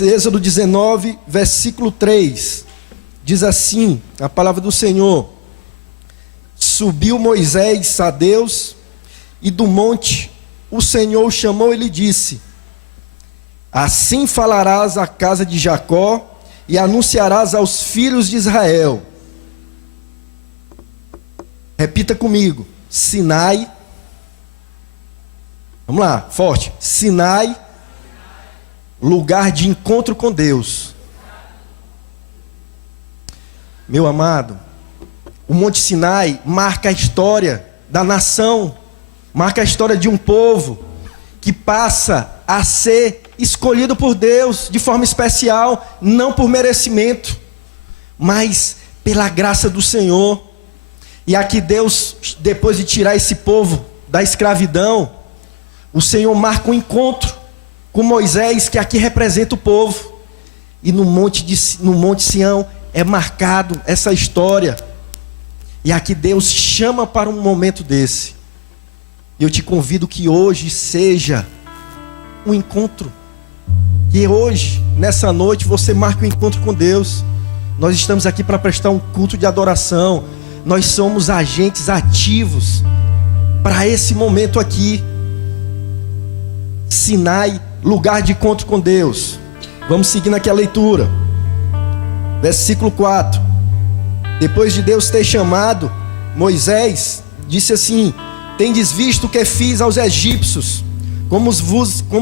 Êxodo 19, versículo 3. Diz assim a palavra do Senhor: Subiu Moisés a Deus, e do monte o Senhor o chamou e lhe disse: Assim falarás à casa de Jacó e anunciarás aos filhos de Israel. Repita comigo: Sinai. Vamos lá, forte. Sinai, lugar de encontro com Deus. Meu amado, o Monte Sinai marca a história da nação, marca a história de um povo que passa a ser escolhido por Deus de forma especial, não por merecimento, mas pela graça do Senhor. E aqui Deus, depois de tirar esse povo da escravidão, o Senhor marca um encontro com Moisés, que aqui representa o povo. E no Monte Sião é marcado essa história. E aqui Deus chama para um momento desse. E eu te convido que hoje seja um encontro. Que hoje, nessa noite, você marque um encontro com Deus. Nós estamos aqui para prestar um culto de adoração. Nós somos agentes ativos para esse momento aqui. Sinai, lugar de encontro com Deus. Vamos seguir naquela leitura. Versículo 4. Depois de Deus ter chamado Moisés, disse assim: Tendes visto o que fiz aos egípcios, como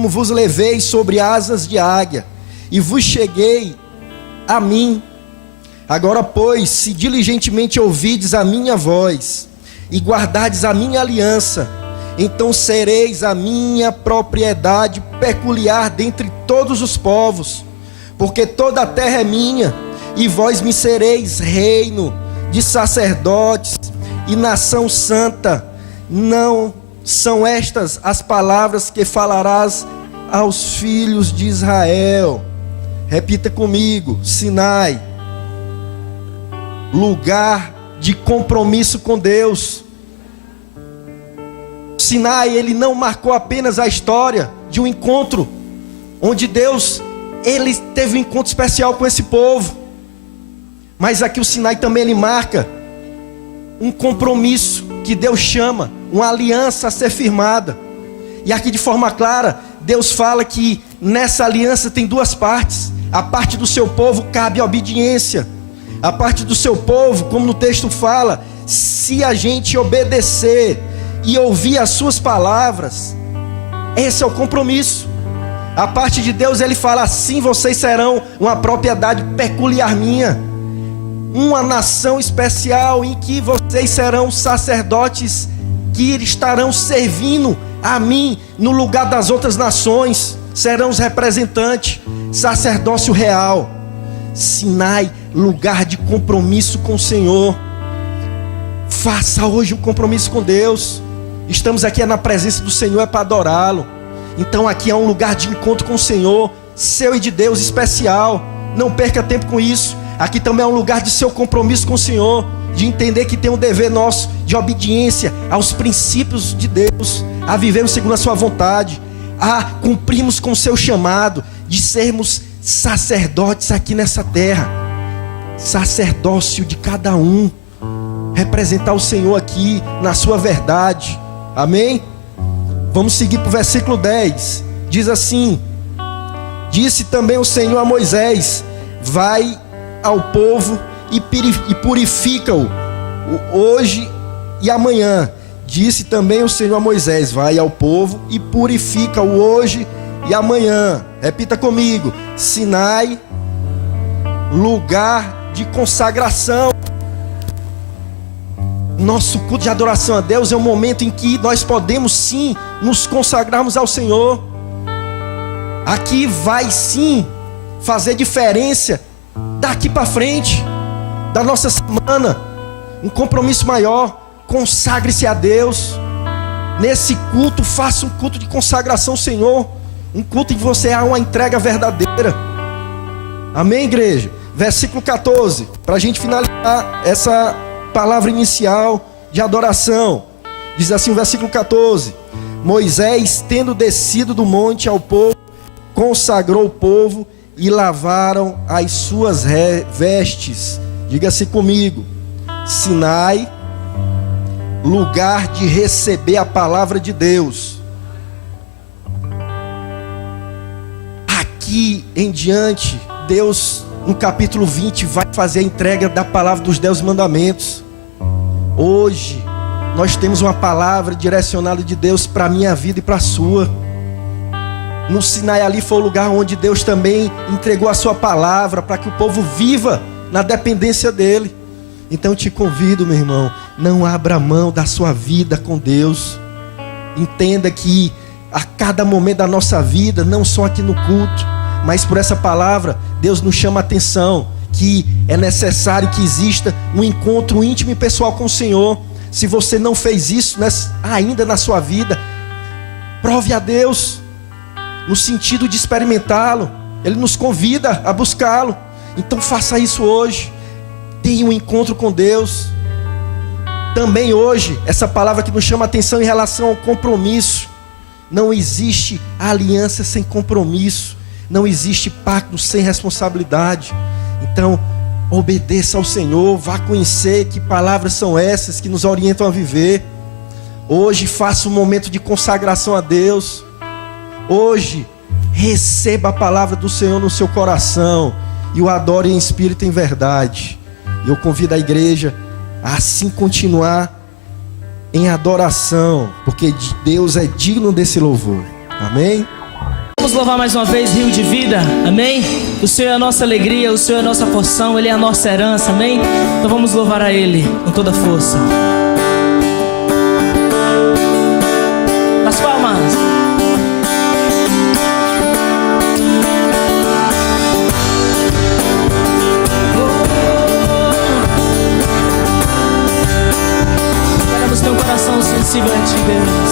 vos levei sobre asas de águia, e vos cheguei a mim. Agora, pois, se diligentemente ouvides a minha voz, e guardardes a minha aliança, então sereis a minha propriedade peculiar dentre todos os povos, porque toda a terra é minha, e vós me sereis reino de sacerdotes e nação santa. Não são estas as palavras que falarás aos filhos de Israel. Repita comigo: Sinai, lugar de compromisso com Deus. Sinai, ele não marcou apenas a história de um encontro, onde Deus, ele teve um encontro especial com esse povo. Mas aqui o Sinai também ele marca um compromisso que Deus chama, uma aliança a ser firmada. E aqui de forma clara, Deus fala que nessa aliança tem duas partes. A parte do seu povo cabe a obediência. A parte do seu povo, como no texto fala, se a gente obedecer e ouvir as suas palavras, esse é o compromisso. A parte de Deus, ele fala: assim vocês serão uma propriedade peculiar minha, uma nação especial em que vocês serão sacerdotes que estarão servindo a mim no lugar das outras nações, serão os representantes, sacerdócio real. Sinai, lugar de compromisso com o Senhor. Faça hoje um compromisso com Deus. Estamos aqui na presença do Senhor, é para adorá-lo. Então aqui é um lugar de encontro com o Senhor, seu e de Deus, especial. Não perca tempo com isso. Aqui também é um lugar de seu compromisso com o Senhor, de entender que tem um dever nosso de obediência aos princípios de Deus, a vivermos segundo a sua vontade, a cumprirmos com o seu chamado de sermos sacerdotes aqui nessa terra. Sacerdócio de cada um, representar o Senhor aqui na sua verdade. Amém? Vamos seguir para o versículo 10. Diz assim: Disse também o Senhor a Moisés: Vai ao povo e purifica-o hoje e amanhã. Disse também o Senhor a Moisés: Vai ao povo e purifica-o hoje e amanhã. Repita comigo: Sinai, lugar de consagração. Nosso culto de adoração a Deus é um momento em que nós podemos sim nos consagrarmos ao Senhor. Aqui vai sim fazer diferença daqui para frente, da nossa semana. Um compromisso maior. Consagre-se a Deus. Nesse culto, faça um culto de consagração ao Senhor. Um culto em que você há uma entrega verdadeira. Amém, igreja? Versículo 14, para a gente finalizar essa palavra inicial de adoração. Diz assim o versículo 14: Moisés, tendo descido do monte ao povo, consagrou o povo e lavaram as suas vestes. Diga-se comigo: Sinai, lugar de receber a palavra de Deus. Aqui em diante, Deus, no capítulo 20, vai fazer a entrega da palavra dos 10 mandamentos. Hoje, nós temos uma palavra direcionada de Deus para a minha vida e para a sua. No Sinai ali foi o lugar onde Deus também entregou a sua palavra para que o povo viva na dependência dele. Então eu te convido, meu irmão, não abra mão da sua vida com Deus. Entenda que a cada momento da nossa vida, não só aqui no culto, mas por essa palavra, Deus nos chama a atenção que é necessário que exista um encontro íntimo e pessoal com o Senhor. Se você não fez isso ainda na sua vida, prove a Deus, no sentido de experimentá-lo. Ele nos convida a buscá-lo. Então faça isso hoje. Tenha um encontro com Deus. Também hoje, essa palavra que nos chama a atenção em relação ao compromisso. Não existe aliança sem compromisso. Não existe pacto sem responsabilidade. Então, obedeça ao Senhor. Vá conhecer que palavras são essas que nos orientam a viver. Hoje, faça um momento de consagração a Deus. Hoje, receba a palavra do Senhor no seu coração e o adore em espírito e em verdade. Eu convido a igreja a assim continuar em adoração, porque Deus é digno desse louvor. Amém? Vamos louvar mais uma vez Rio de Vida, amém? O Senhor é a nossa alegria, o Senhor é a nossa porção, Ele é a nossa herança, amém? Então vamos louvar a Ele com toda a força. As palmas. Queremos ter um coração sensível a Ti, Deus.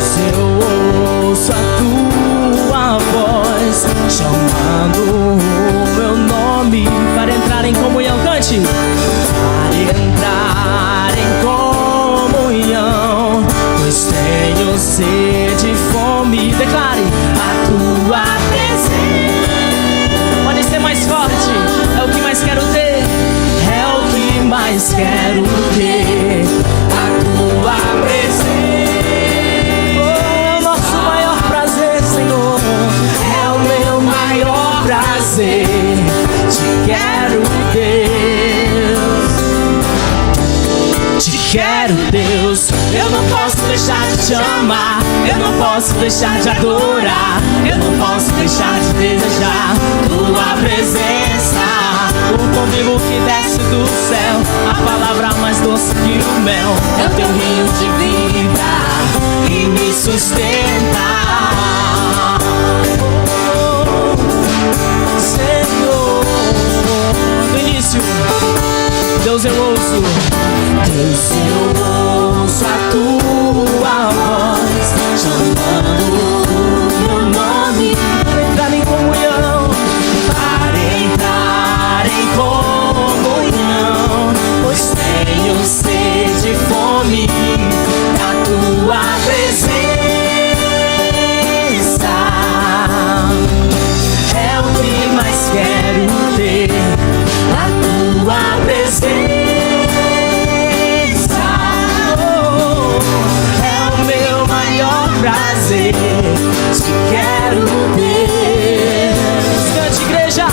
Se eu ouço a Tua voz chamando o meu nome para entrar em comunhão, cante. Para entrar em comunhão, pois tenho sede e fome. Declare a Tua presença. Pode ser mais forte. É o que mais quero ter. É o que mais quero ter. A Tua presença. Te quero, Deus. Te quero, Deus. Eu não posso deixar de te amar. Eu não posso deixar de adorar. Eu não posso deixar de desejar Tua presença. O pão vivo que desce do céu, a palavra mais doce que o mel. É o Teu rio de vida que me sustenta. Deus, eu ouço. Deus, eu ouço a Tua voz chamando o meu nome para entrar em comunhão. Para entrar em comunhão, pois tenho sede e fome da Tua presença. É o que mais quero ter. A Tua presença, é o meu maior prazer. Te quero, Deus. Cante, igreja.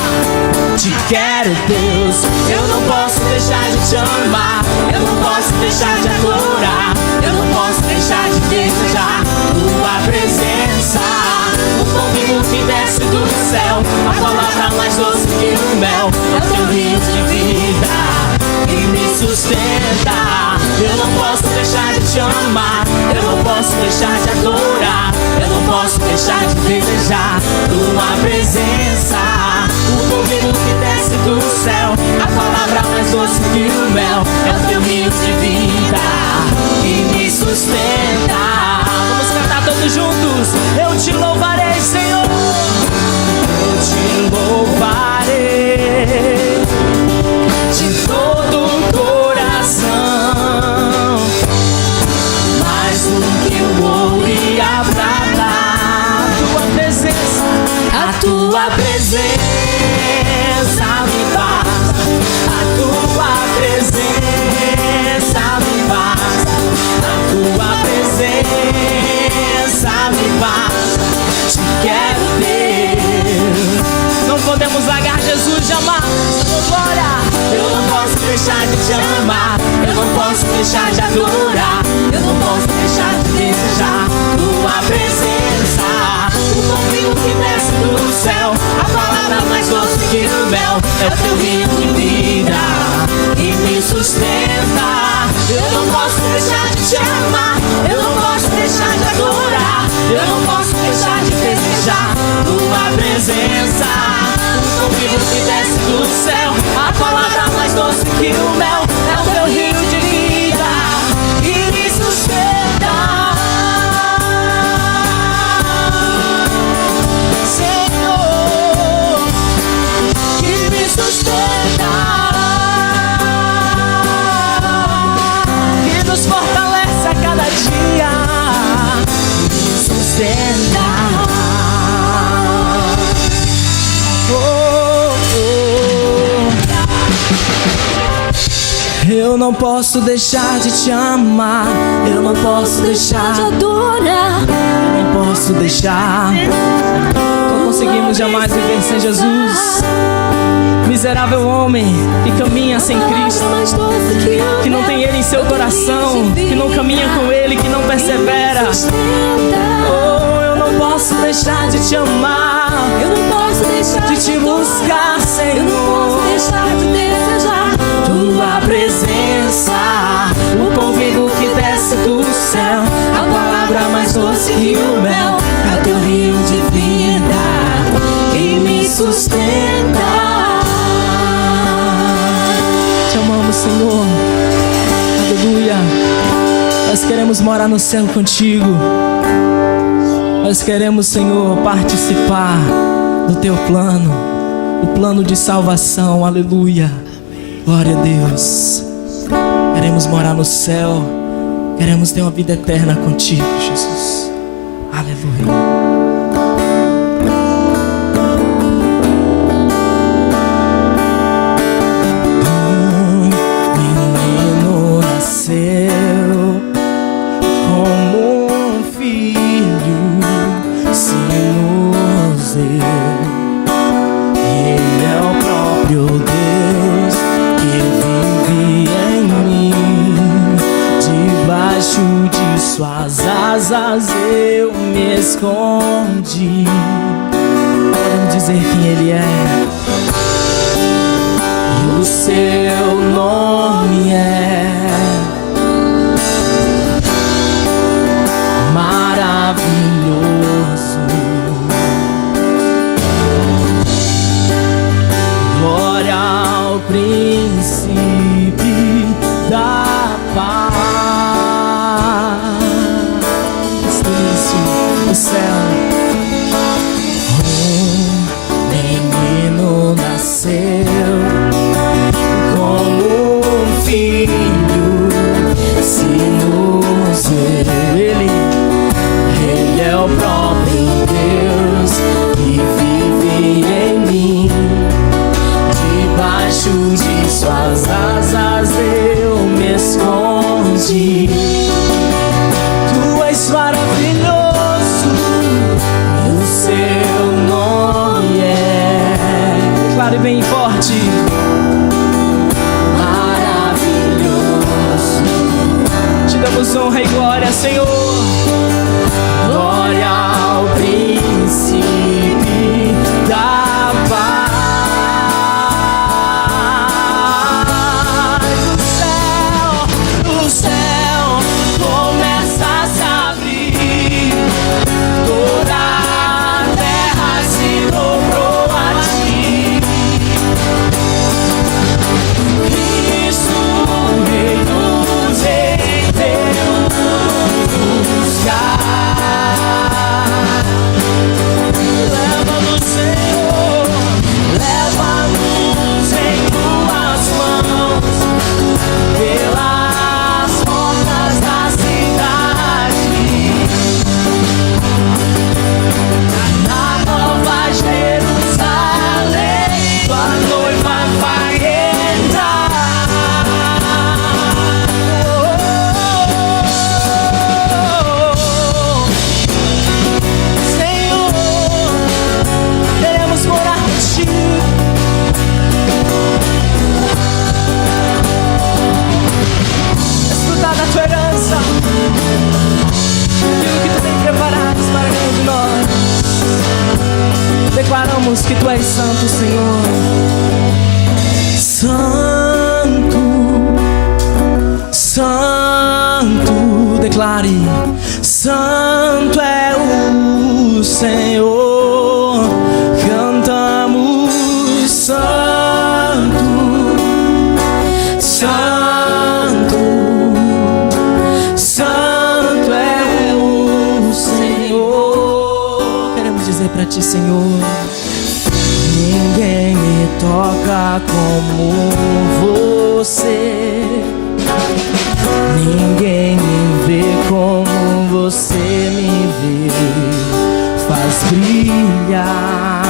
Te quero, Deus. Eu não posso deixar de te amar. Eu não posso deixar de adorar. Eu não posso deixar de desejar Tua presença. O pão vivo que desce do céu, a palavra mais doce que o mel. É o Teu rio de vida que me sustenta. Eu não posso deixar de te amar. Eu não posso deixar de adorar. Eu não posso deixar de desejar Tua presença. O pão vivo que desce do céu, a palavra mais doce que o mel. É o Teu rio de vida que me sustenta. Vamos cantar todos juntos. Eu te louvarei, Senhor. Eu te louvarei de todo o coração, mais do que o ouro e a prata. Tua presença tua presença me basta, a tua presença me basta, a tua presença me basta. Te quero ter. Não podemos largar Jesus jamais. Glória. Eu não posso deixar de te amar, eu não posso deixar de adorar, eu não posso deixar de desejar tua presença. O fogo que desce do céu, a palavra mais doce que o mel, é o teu rio de vida que me sustenta. Eu não posso deixar de te amar, eu não posso deixar de adorar, eu não posso deixar de desejar tua presença. O fogo que desce do céu, a palavra mais doce que o mel, é o teu rio de vida que me sustenta. Senhor, que me sustenta, que nos fortalece a cada dia, que me sustenta. Eu não posso deixar de te amar, eu não posso deixar de adorar, eu não posso deixar. Não conseguimos jamais viver sem Jesus. Miserável homem que caminha sem Cristo, que não tem Ele em seu coração, que não caminha com Ele, que não persevera. Oh, eu não posso deixar de te amar, eu não posso deixar de te buscar, Senhor. Eu não posso deixar de desejar tua presença, o convívio que desce do céu, a palavra mais doce que o mel, é o teu rio de vida que me sustenta. Te amamos, Senhor. Aleluia. Nós queremos morar no céu contigo. Nós queremos, Senhor, participar do teu plano, o plano de salvação. Aleluia. Glória a Deus. Queremos morar no céu. Queremos ter uma vida eterna contigo, Jesus. Aleluia. Suas asas eu me escondi. Podemos dizer quem Ele é. E o seu nome é maravilhoso. Glória ao príncipe da paz. Do céu, menino nasceu como um filho, se nos deu. Ele é o próprio Deus que vive em mim. Debaixo de suas asas eu me escondi. Tu és maravilhoso, e o seu nome é claro e bem forte. Maravilhoso. Te damos honra e glória, Senhor. Glória ao príncipe da paz. O céu começa a se abrir, toda a terra se dobrou a ti. Cristo, Rei dos Reis, teu declaramos que Tu és santo, Senhor. Santo, santo, declare. Santo é o Senhor. Cantamos santo, santo, santo é o Senhor. Queremos dizer pra Ti, Senhor: ninguém me toca como Você, ninguém me vê como Você me vê. Faz brilhar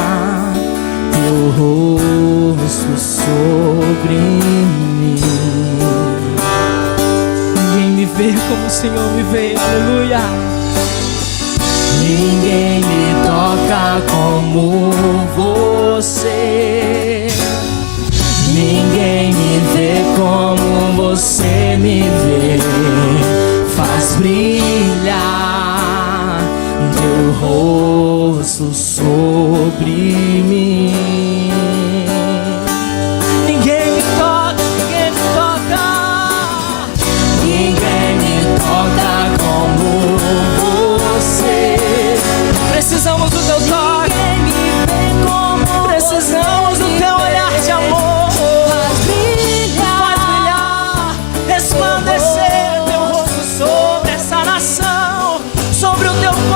Teu rosto sobre mim. Ninguém me vê como o Senhor me vê, aleluia. Ninguém me toca como Você, ninguém me vê como Você me vê. Faz brilhar Teu rosto sobre mim. Ninguém me toca, ninguém me toca, ninguém me toca como Você. Precisamos do Teu toque, precisamos do Teu olhar de amor. Faz brilhar, resplandecer Teu rosto sobre essa nação, sobre o Teu povo.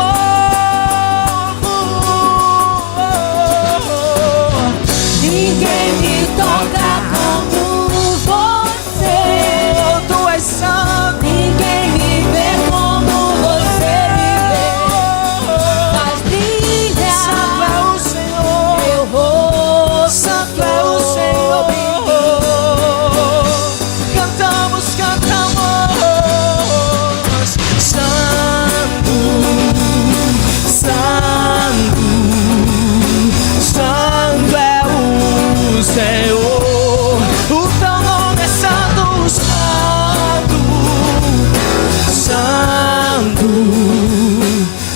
Ninguém me toca como Você. Tu és santo. Ninguém me vê como Você me vê. Faz brilhar. Santo é o Senhor. Teu rosto. Santo é o Senhor. Cantamos, cantamos. Santo, santo, santo é o Senhor. O Teu nome é santo, santo, santo,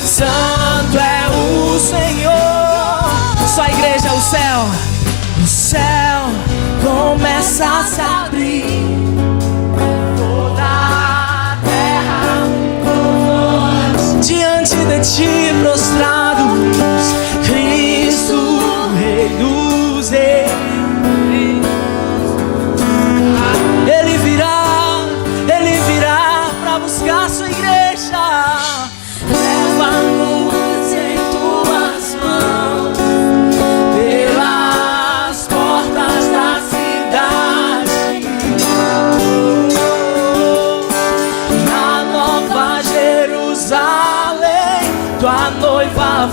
santo é o Senhor. Só a igreja, o céu começa a se abrir. Toda a terra diante de Ti prostrados. Cristo, Rei dos Reis. Ele virá pra buscar sua igreja. Leva-nos em Tuas mãos pelas portas da cidade. Na Nova Jerusalém, Tua noiva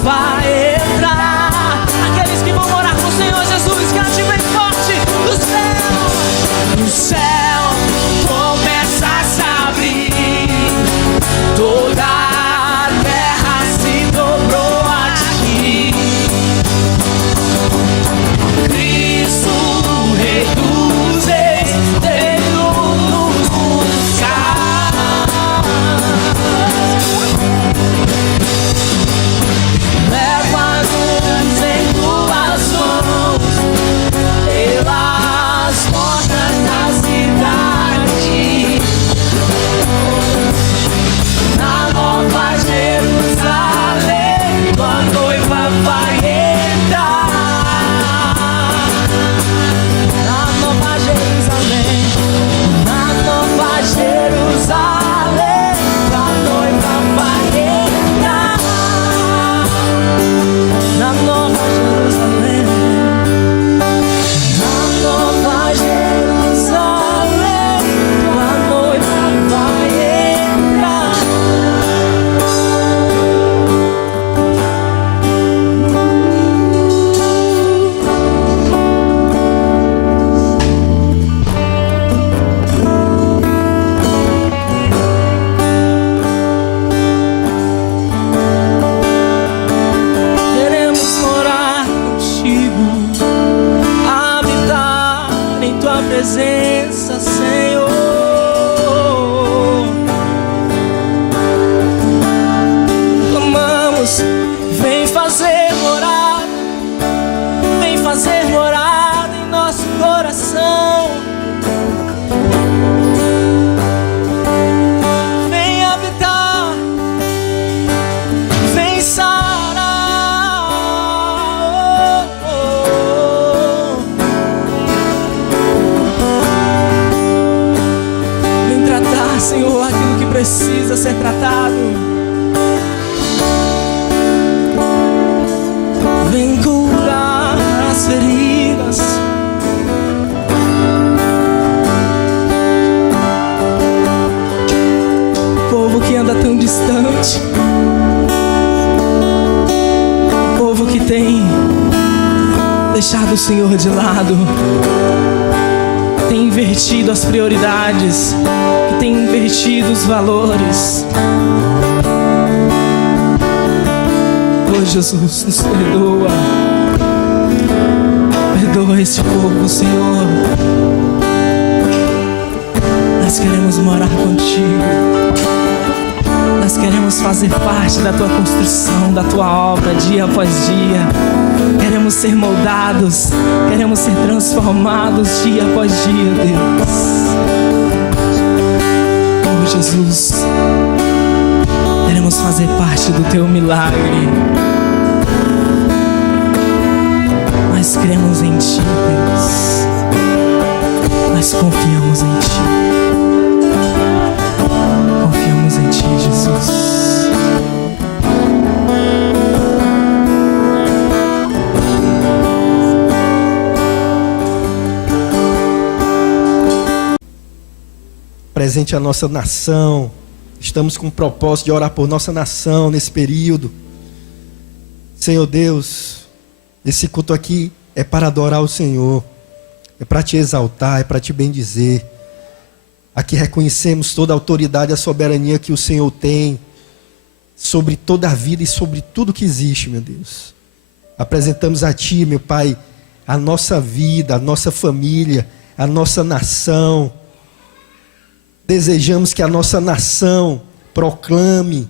deixado o Senhor de lado, que tem invertido as prioridades, que tem invertido os valores. Oh, Jesus, nos perdoa. Perdoa esse povo, Senhor. Nós queremos morar contigo. Nós queremos fazer parte da tua construção, da tua obra, dia após dia. Queremos ser moldados, queremos ser transformados dia após dia, Deus. Oh, Jesus, queremos fazer parte do teu milagre. Nós cremos em ti, Deus. Nós confiamos em ti. Confiamos em ti, Jesus. Presente a nossa nação. Estamos com o propósito de orar por nossa nação nesse período. Senhor Deus, esse culto aqui é para adorar o Senhor, é para te exaltar, é para te bendizer. Aqui reconhecemos toda a autoridade e a soberania que o Senhor tem sobre toda a vida e sobre tudo que existe, meu Deus. Apresentamos a Ti, meu Pai, a nossa vida, a nossa família, a nossa nação. Desejamos que a nossa nação proclame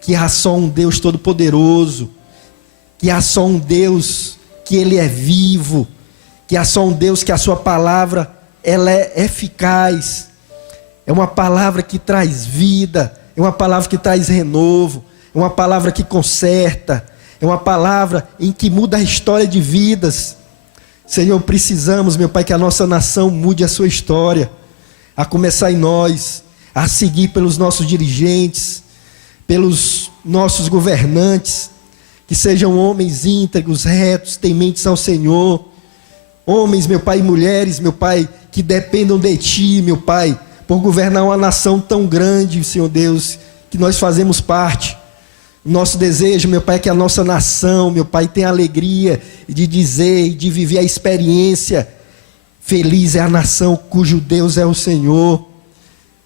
que há só um Deus Todo-Poderoso, que há só um Deus que Ele é vivo, que há só um Deus que a sua palavra ela é eficaz, é uma palavra que traz vida, é uma palavra que traz renovo, é uma palavra que conserta, é uma palavra em que muda a história de vidas. Senhor, precisamos, meu Pai, que a nossa nação mude a sua história, a começar em nós, a seguir pelos nossos dirigentes, pelos nossos governantes, que sejam homens íntegros, retos, tementes ao Senhor, homens, meu Pai, e mulheres, meu Pai, que dependam de Ti, meu Pai, por governar uma nação tão grande, Senhor Deus, que nós fazemos parte. Nosso desejo, meu Pai, é que a nossa nação, meu Pai, tenha alegria de dizer e de viver a experiência. Feliz é a nação cujo Deus é o Senhor.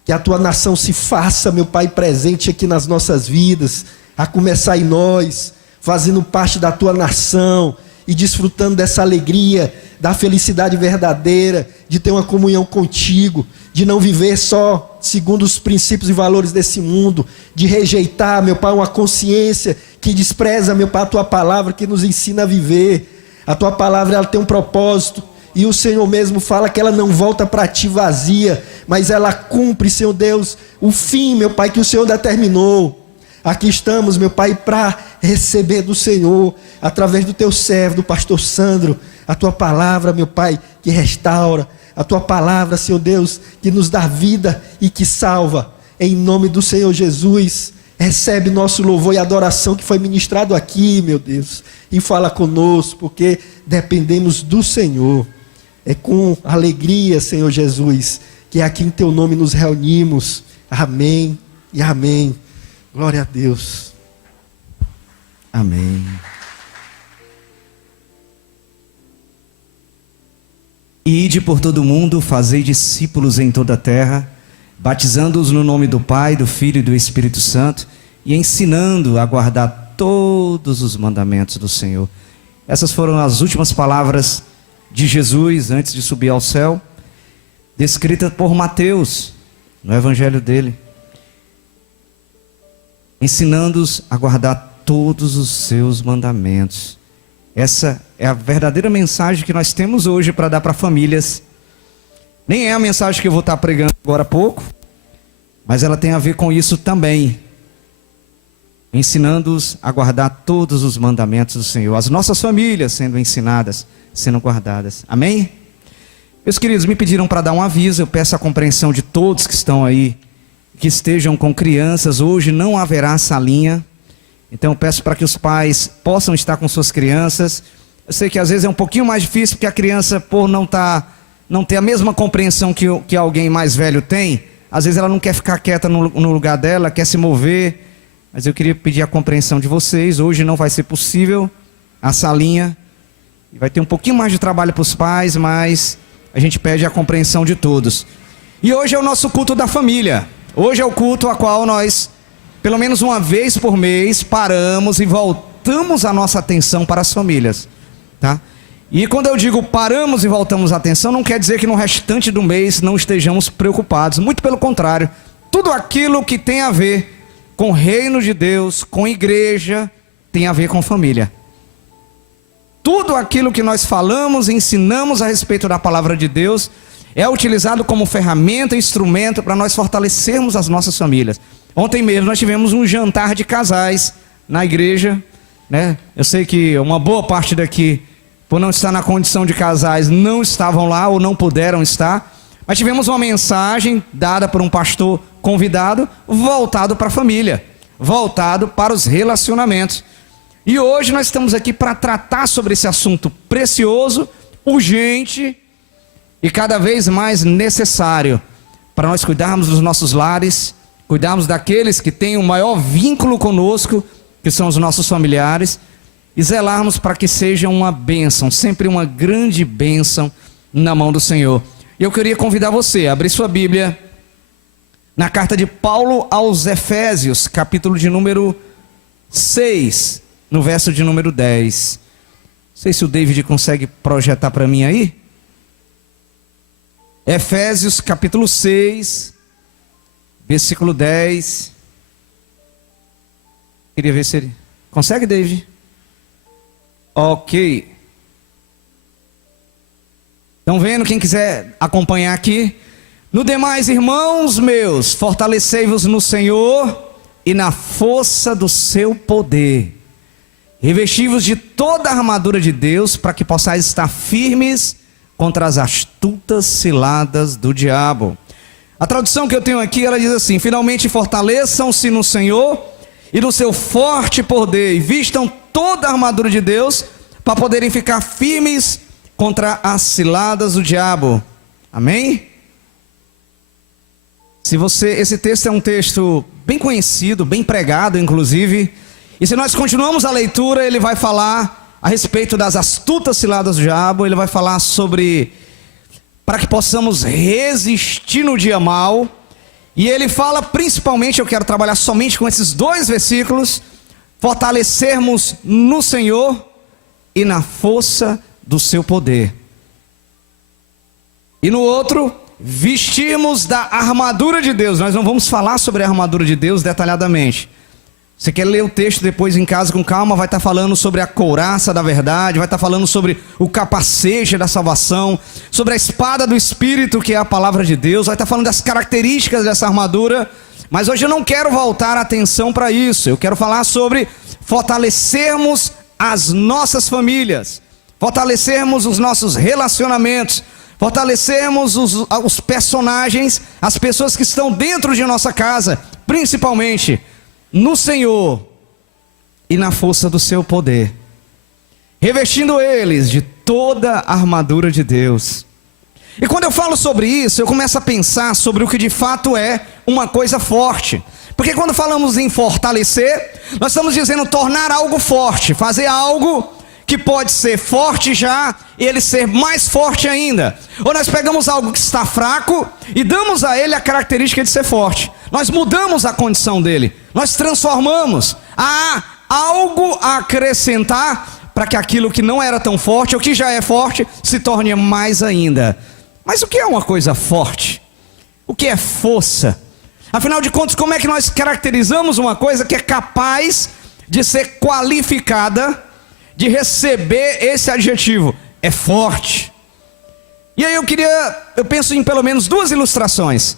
Que a Tua nação se faça, meu Pai, presente aqui nas nossas vidas, a começar em nós, fazendo parte da Tua nação e desfrutando dessa alegria, da felicidade verdadeira, de ter uma comunhão contigo, de não viver só segundo os princípios e valores desse mundo, de rejeitar, meu Pai, uma consciência que despreza, meu Pai, a Tua palavra que nos ensina a viver. A Tua palavra, ela tem um propósito, e o Senhor mesmo fala que ela não volta para Ti vazia, mas ela cumpre, Senhor Deus, o fim, meu Pai, que o Senhor determinou. Aqui estamos, meu Pai, para receber do Senhor, através do Teu servo, do pastor Sandro, a Tua palavra, meu Pai, que restaura, a Tua palavra, Senhor Deus, que nos dá vida e que salva. Em nome do Senhor Jesus, recebe nosso louvor e adoração que foi ministrado aqui, meu Deus, e fala conosco, porque dependemos do Senhor. É com alegria, Senhor Jesus, que aqui em Teu nome nos reunimos. Amém e amém. Glória a Deus. Amém. Ide por todo o mundo, fazei discípulos em toda a terra, batizando-os no nome do Pai, do Filho e do Espírito Santo, e ensinando a guardar todos os mandamentos do Senhor. Essas foram as últimas palavras de Jesus antes de subir ao céu, descritas por Mateus, no evangelho dele, ensinando-os a guardar todos os seus mandamentos. Essa é a verdadeira mensagem que nós temos hoje para dar para famílias. Nem é a mensagem que eu vou estar pregando agora há pouco, mas ela tem a ver com isso também. Ensinando-os a guardar todos os mandamentos do Senhor. As nossas famílias sendo ensinadas, sendo guardadas. Amém? Meus queridos, me pediram para dar um aviso. Eu peço a compreensão de todos que estão aí, que estejam com crianças. Hoje não haverá salinha. Então eu peço para que os pais possam estar com suas crianças. Eu sei que às vezes é um pouquinho mais difícil, porque a criança, por não ter a mesma compreensão que alguém mais velho tem, às vezes ela não quer ficar quieta no lugar dela, quer se mover. Mas eu queria pedir a compreensão de vocês. Hoje não vai ser possível a salinha. Vai ter um pouquinho mais de trabalho para os pais, mas a gente pede a compreensão de todos. E hoje é o nosso culto da família. Hoje é o culto a qual nós, pelo menos uma vez por mês, paramos e voltamos a nossa atenção para as famílias, tá? E quando eu digo paramos e voltamos a atenção, não quer dizer que no restante do mês não estejamos preocupados. Muito pelo contrário. Tudo aquilo que tem a ver com o reino de Deus, com igreja, tem a ver com família. Tudo aquilo que nós falamos e ensinamos a respeito da palavra de Deus é utilizado como ferramenta, instrumento para nós fortalecermos as nossas famílias. Ontem mesmo nós tivemos um jantar de casais na igreja, né? Eu sei que uma boa parte daqui, por não estar na condição de casais, não estavam lá ou não puderam estar. Mas tivemos uma mensagem dada por um pastor convidado, voltado para a família, voltado para os relacionamentos. E hoje nós estamos aqui para tratar sobre esse assunto precioso, urgente e cada vez mais necessário para nós cuidarmos dos nossos lares, cuidarmos daqueles que têm o maior vínculo conosco, que são os nossos familiares, e zelarmos para que seja uma bênção, sempre uma grande bênção na mão do Senhor. E eu queria convidar você a abrir sua Bíblia na carta de Paulo aos Efésios, capítulo de número 6, no verso de número 10. Não sei se o David consegue projetar para mim aí. Efésios, capítulo 6, versículo 10. Queria ver se ele... Consegue, David? Ok. Estão vendo? Quem quiser acompanhar aqui. No demais, irmãos meus, fortalecei-vos no Senhor e na força do seu poder. Revesti-vos de toda a armadura de Deus, para que possais estar firmes contra as astutas ciladas do diabo. A tradução que eu tenho aqui, ela diz assim: finalmente fortaleçam-se no Senhor e no seu forte poder, e vistam toda a armadura de Deus, para poderem ficar firmes contra as ciladas do diabo. Amém? Esse texto é um texto bem conhecido, bem pregado inclusive, e se nós continuamos a leitura, ele vai falar a respeito das astutas ciladas do diabo, ele vai falar sobre, para que possamos resistir no dia mau, e ele fala principalmente, eu quero trabalhar somente com esses dois versículos, fortalecermos no Senhor e na força do seu poder. E no outro, vestirmos da armadura de Deus. Nós não vamos falar sobre a armadura de Deus detalhadamente. Você quer ler o texto depois em casa com calma, vai estar falando sobre a couraça da verdade, vai estar falando sobre o capacete da salvação, sobre a espada do Espírito, que é a palavra de Deus, vai estar falando das características dessa armadura. Mas hoje eu não quero voltar a atenção para isso. Eu quero falar sobre fortalecermos as nossas famílias, fortalecermos os nossos relacionamentos, fortalecermos os personagens, as pessoas que estão dentro de nossa casa, principalmente no Senhor e na força do seu poder, revestindo eles de toda a armadura de Deus. E quando eu falo sobre isso, eu começo a pensar sobre o que de fato é uma coisa forte. Porque quando falamos em fortalecer, nós estamos dizendo tornar algo forte, fazer algo que pode ser forte já e ele ser mais forte ainda. Ou nós pegamos algo que está fraco e damos a ele a característica de ser forte. Nós mudamos a condição dele, nós transformamos. Há algo a acrescentar para que aquilo que não era tão forte, ou que já é forte, se torne mais ainda. Mas o que é uma coisa forte? O que é força? Afinal de contas, como é que nós caracterizamos uma coisa que é capaz de ser qualificada, de receber esse adjetivo? É forte. E aí eu penso em pelo menos duas ilustrações.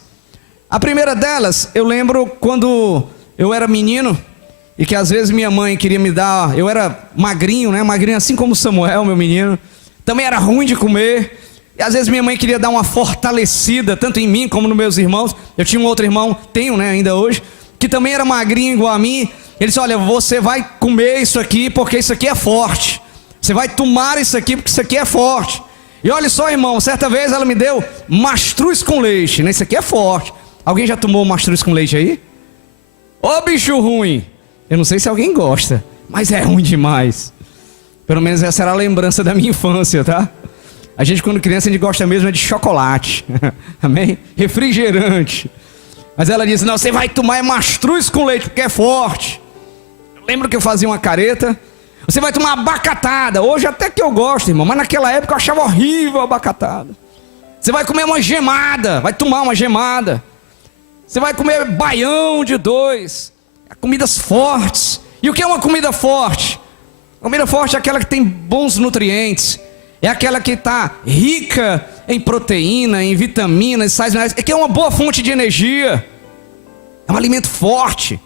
A primeira delas, eu lembro quando eu era menino, e que às vezes minha mãe queria me dar, eu era magrinho, né? Magrinho assim como Samuel, meu menino. Também era ruim de comer. E às vezes minha mãe queria dar uma fortalecida, tanto em mim como nos meus irmãos. Eu tinha um outro irmão, tenho, né, ainda hoje, que também era magrinho igual a mim. Ele disse: olha, você vai comer isso aqui porque isso aqui é forte. Você vai tomar isso aqui porque isso aqui é forte. E olha só, irmão, certa vez ela me deu mastruz com leite, né? Isso aqui é forte. Alguém já tomou mastruz com leite aí? Ô bicho ruim. Eu não sei se alguém gosta, mas é ruim demais. Pelo menos essa era a lembrança da minha infância, tá? A gente, quando criança, a gente gosta mesmo de chocolate. Amém? Refrigerante. Mas ela disse, não, você vai tomar mastruz com leite, porque é forte. Eu lembro que eu fazia uma careta. Você vai tomar abacatada. Hoje até que eu gosto, irmão, mas naquela época eu achava horrível a abacatada. Você vai comer uma gemada, vai tomar uma gemada. Você vai comer baião de 2. Comidas fortes. E o que é uma comida forte? Comida forte é aquela que tem bons nutrientes. É aquela que está rica em proteína, em vitaminas, sais minerais. É que é uma boa fonte de energia. É um alimento forte.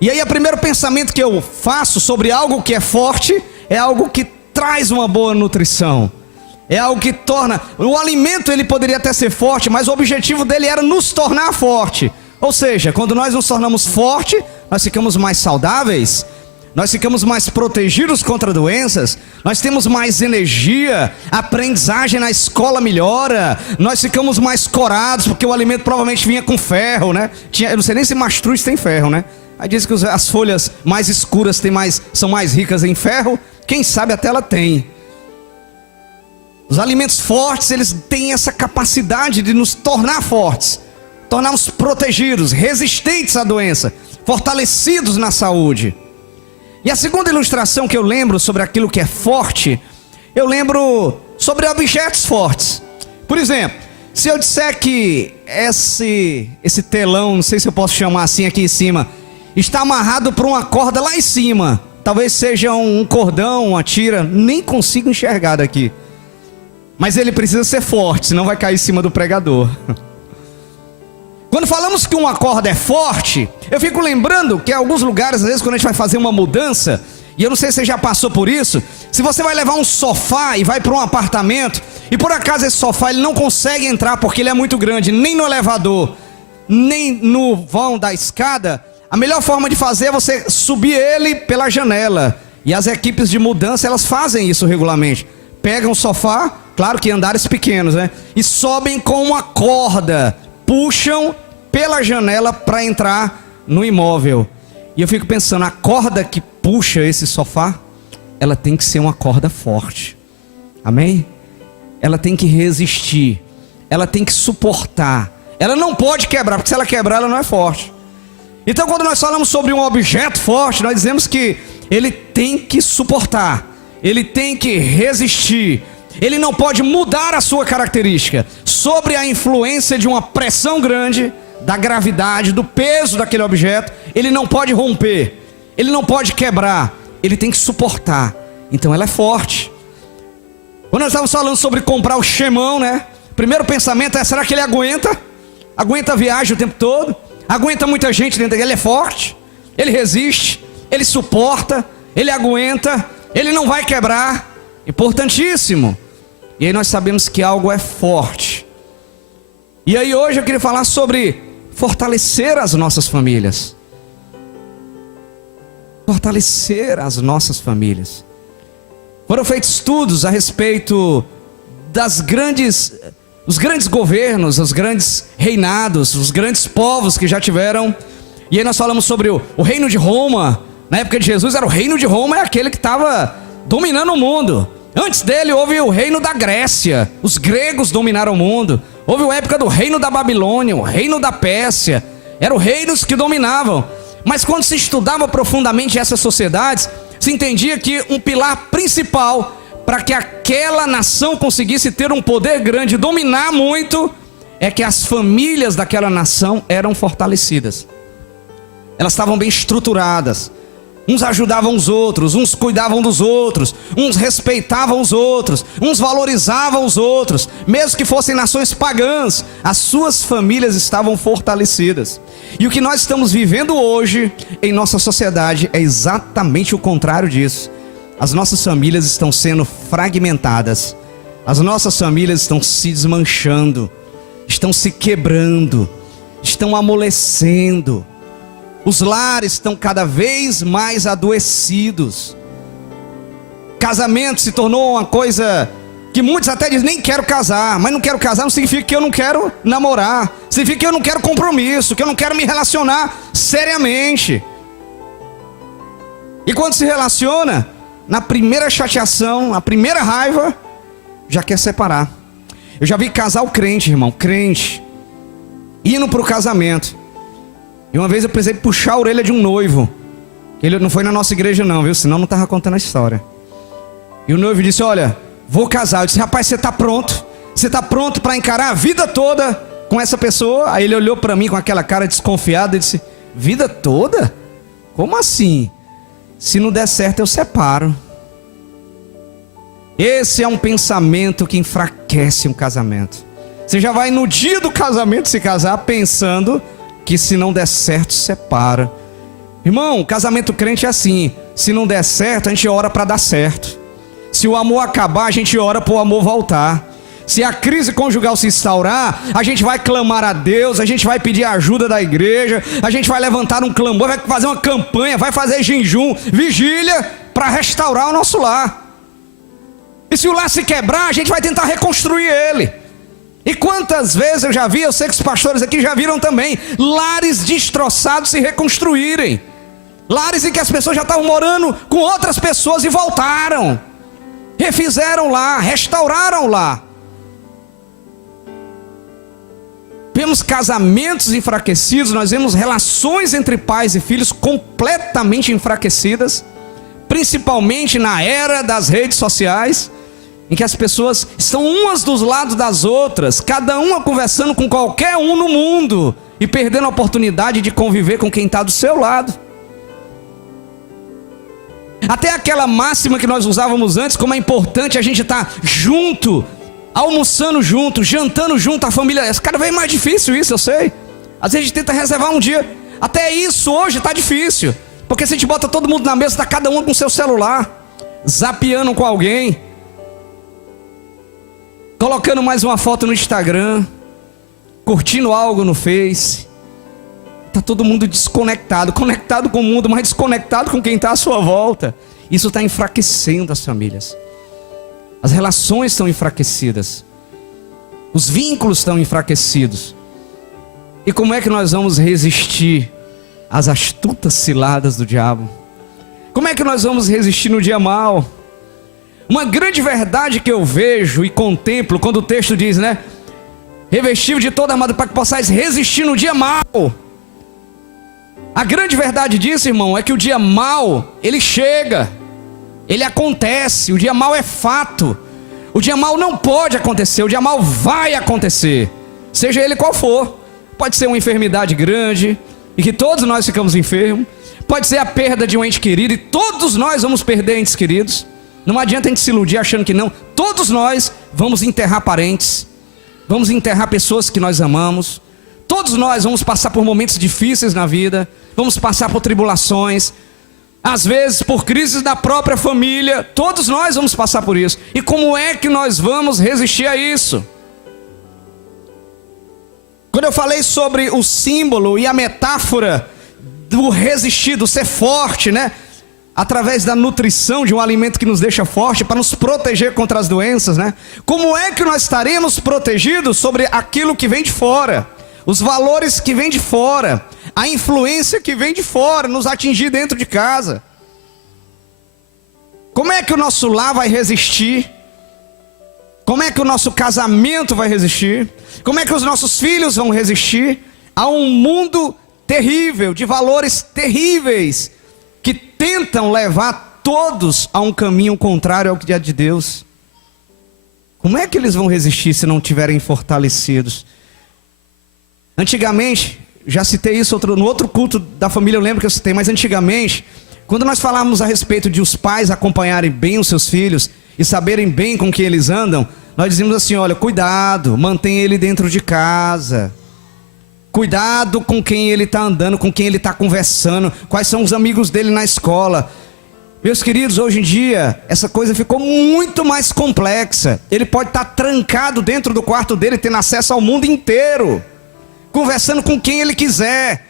E aí o primeiro pensamento que eu faço sobre algo que é forte é algo que traz uma boa nutrição. É algo que torna... O alimento ele poderia até ser forte, mas o objetivo dele era nos tornar forte. Ou seja, quando nós nos tornamos forte, nós ficamos mais saudáveis, nós ficamos mais protegidos contra doenças, nós temos mais energia, a aprendizagem na escola melhora, nós ficamos mais corados, porque o alimento provavelmente vinha com ferro, né? Eu não sei nem se mastruz tem ferro, né? Aí diz que as folhas mais escuras são mais ricas em ferro, quem sabe até ela tem. Os alimentos fortes, eles têm essa capacidade de nos tornar fortes, tornarmos protegidos, resistentes à doença, fortalecidos na saúde. E a segunda ilustração que eu lembro sobre aquilo que é forte, eu lembro sobre objetos fortes. Por exemplo, se eu disser que esse telão, não sei se eu posso chamar assim aqui em cima, está amarrado por uma corda lá em cima, talvez seja um cordão, uma tira, nem consigo enxergar daqui. Mas ele precisa ser forte, senão vai cair em cima do pregador. Quando falamos que uma corda é forte, eu fico lembrando que em alguns lugares, às vezes quando a gente vai fazer uma mudança, e eu não sei se você já passou por isso, se você vai levar um sofá e vai para um apartamento, e por acaso esse sofá ele não consegue entrar porque ele é muito grande, nem no elevador, nem no vão da escada, a melhor forma de fazer é você subir ele pela janela. E as equipes de mudança, elas fazem isso regularmente. Pegam o sofá, claro que em andares pequenos, né? E sobem com uma corda, puxam pela janela para entrar no imóvel. E eu fico pensando, a corda que puxa esse sofá, ela tem que ser uma corda forte. Amém? Ela tem que resistir. Ela tem que suportar. Ela não pode quebrar, porque se ela quebrar, ela não é forte. Então quando nós falamos sobre um objeto forte, nós dizemos que ele tem que suportar. Ele tem que resistir. Ele não pode mudar a sua característica sobre a influência de uma pressão grande, da gravidade, do peso daquele objeto. Ele não pode romper, ele não pode quebrar, ele tem que suportar. Então ela é forte. Quando nós estávamos falando sobre comprar o chemão, né? O primeiro pensamento é, será que ele aguenta? Aguenta a viagem o tempo todo? Aguenta muita gente dentro dele? Ele é forte, ele resiste, ele suporta, ele aguenta, ele não vai quebrar. Importantíssimo. E aí nós sabemos que algo é forte. E aí hoje eu queria falar sobre fortalecer as nossas famílias. Fortalecer as nossas famílias. Foram feitos estudos a respeito dos grandes governos, os grandes reinados, os grandes povos que já tiveram. E aí nós falamos sobre o reino de Roma. Na época de Jesus era o reino de Roma, é aquele que estava dominando o mundo. Antes dele houve o reino da Grécia, os gregos dominaram o mundo. Houve a época do reino da Babilônia, o reino da Pérsia. Eram reinos que dominavam. Mas quando se estudava profundamente essas sociedades, se entendia que um pilar principal para que aquela nação conseguisse ter um poder grande, dominar muito, é que as famílias daquela nação eram fortalecidas. Elas estavam bem estruturadas. Uns ajudavam os outros, uns cuidavam dos outros, uns respeitavam os outros, uns valorizavam os outros. Mesmo que fossem nações pagãs, as suas famílias estavam fortalecidas. E o que nós estamos vivendo hoje em nossa sociedade é exatamente o contrário disso. As nossas famílias estão sendo fragmentadas. As nossas famílias estão se desmanchando, estão se quebrando, estão amolecendo. Os lares estão cada vez mais adoecidos. Casamento se tornou uma coisa que muitos até dizem, nem quero casar. Mas não quero casar não significa que eu não quero namorar. Significa que eu não quero compromisso, que eu não quero me relacionar seriamente. E quando se relaciona, na primeira chateação, na primeira raiva, já quer separar. Eu já vi casal crente, irmão, crente, indo para o casamento. E uma vez eu precisei puxar a orelha de um noivo. Ele não foi na nossa igreja não, viu? Senão não estava contando a história. E o noivo disse, olha, vou casar. Eu disse, rapaz, você está pronto? Você está pronto para encarar a vida toda com essa pessoa? Aí ele olhou para mim com aquela cara desconfiada e disse, vida toda? Como assim? Se não der certo eu separo. Esse é um pensamento que enfraquece um casamento. Você já vai no dia do casamento se casar pensando que se não der certo, separa. Irmão, casamento crente é assim. Se não der certo, a gente ora para dar certo. Se o amor acabar, a gente ora para o amor voltar. Se a crise conjugal se instaurar, a gente vai clamar a Deus, a gente vai pedir ajuda da igreja, a gente vai levantar um clamor, vai fazer uma campanha, vai fazer jejum, vigília para restaurar o nosso lar. E se o lar se quebrar, a gente vai tentar reconstruir ele. E quantas vezes eu já vi, eu sei que os pastores aqui já viram também, lares destroçados se reconstruírem. Lares em que as pessoas já estavam morando com outras pessoas e voltaram. Refizeram lá, restauraram lá. Vemos casamentos enfraquecidos, nós vemos relações entre pais e filhos completamente enfraquecidas, principalmente na era das redes sociais, em que as pessoas estão umas dos lados das outras, cada uma conversando com qualquer um no mundo e perdendo a oportunidade de conviver com quem está do seu lado. Até aquela máxima que nós usávamos antes, como é importante a gente estar junto, almoçando junto, jantando junto, a família, é cada vez mais difícil isso, eu sei. Às vezes a gente tenta reservar um dia, até isso hoje está difícil, porque se a gente bota todo mundo na mesa, está cada um com seu celular, zapeando com alguém, colocando mais uma foto no Instagram, curtindo algo no Face. Está todo mundo desconectado, conectado com o mundo, mas desconectado com quem está à sua volta. Isso está enfraquecendo as famílias. As relações estão enfraquecidas. Os vínculos estão enfraquecidos. E como é que nós vamos resistir às astutas ciladas do diabo? Como é que nós vamos resistir no dia mau? Uma grande verdade que eu vejo e contemplo quando o texto diz, né? Revestido de toda a armadura para que possais resistir no dia mau. A grande verdade disso, irmão, é que o dia mau, ele chega, ele acontece, o dia mau é fato. O dia mau não pode acontecer, o dia mau vai acontecer, seja ele qual for. Pode ser uma enfermidade grande, e que todos nós ficamos enfermos. Pode ser a perda de um ente querido, e todos nós vamos perder entes queridos. Não adianta a gente se iludir achando que não. Todos nós vamos enterrar parentes, vamos enterrar pessoas que nós amamos. Todos nós vamos passar por momentos difíceis na vida, vamos passar por tribulações, às vezes por crises da própria família. Todos nós vamos passar por isso. E como é que nós vamos resistir a isso? Quando eu falei sobre o símbolo e a metáfora do resistir, do ser forte, né? Através da nutrição de um alimento que nos deixa forte para nos proteger contra as doenças, né? Como é que nós estaremos protegidos sobre aquilo que vem de fora? Os valores que vêm de fora, a influência que vem de fora, nos atingir dentro de casa. Como é que o nosso lar vai resistir? Como é que o nosso casamento vai resistir? Como é que os nossos filhos vão resistir a um mundo terrível, de valores terríveis, que tentam levar todos a um caminho contrário ao que é de Deus? Como é que eles vão resistir se não estiverem fortalecidos? Antigamente, já citei isso no outro culto da família, eu lembro que eu citei, mas antigamente, quando nós falávamos a respeito de os pais acompanharem bem os seus filhos e saberem bem com quem eles andam, nós dizíamos assim, olha, cuidado, mantém ele dentro de casa. Cuidado com quem ele está andando, com quem ele está conversando, quais são os amigos dele na escola. Meus queridos, hoje em dia, essa coisa ficou muito mais complexa. Ele pode estar trancado dentro do quarto dele, tendo acesso ao mundo inteiro, conversando com quem ele quiser.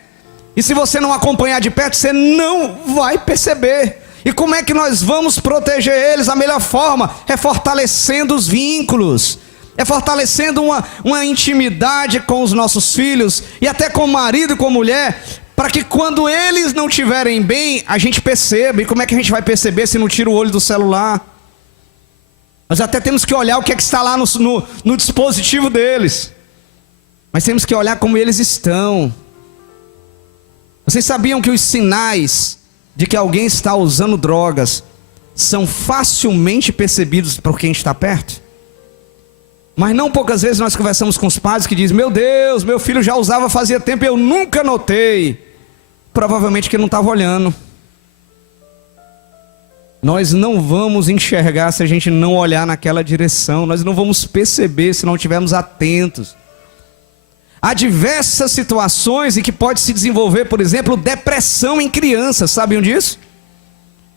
E se você não acompanhar de perto, você não vai perceber. E como é que nós vamos proteger eles? A melhor forma é fortalecendo os vínculos, é fortalecendo uma intimidade com os nossos filhos, e até com o marido e com a mulher, para que quando eles não estiverem bem, a gente perceba. E como é que a gente vai perceber se não tira o olho do celular? Nós até temos que olhar o que é que está lá no dispositivo deles. Mas temos que olhar como eles estão. Vocês sabiam que os sinais de que alguém está usando drogas são facilmente percebidos por quem está perto? Mas não poucas vezes nós conversamos com os pais que dizem: meu Deus, meu filho já usava fazia tempo e eu nunca notei. Provavelmente que ele não estava olhando. Nós não vamos enxergar se a gente não olhar naquela direção. Nós não vamos perceber se não estivermos atentos. Há diversas situações em que pode se desenvolver, por exemplo, depressão em crianças. Sabiam disso?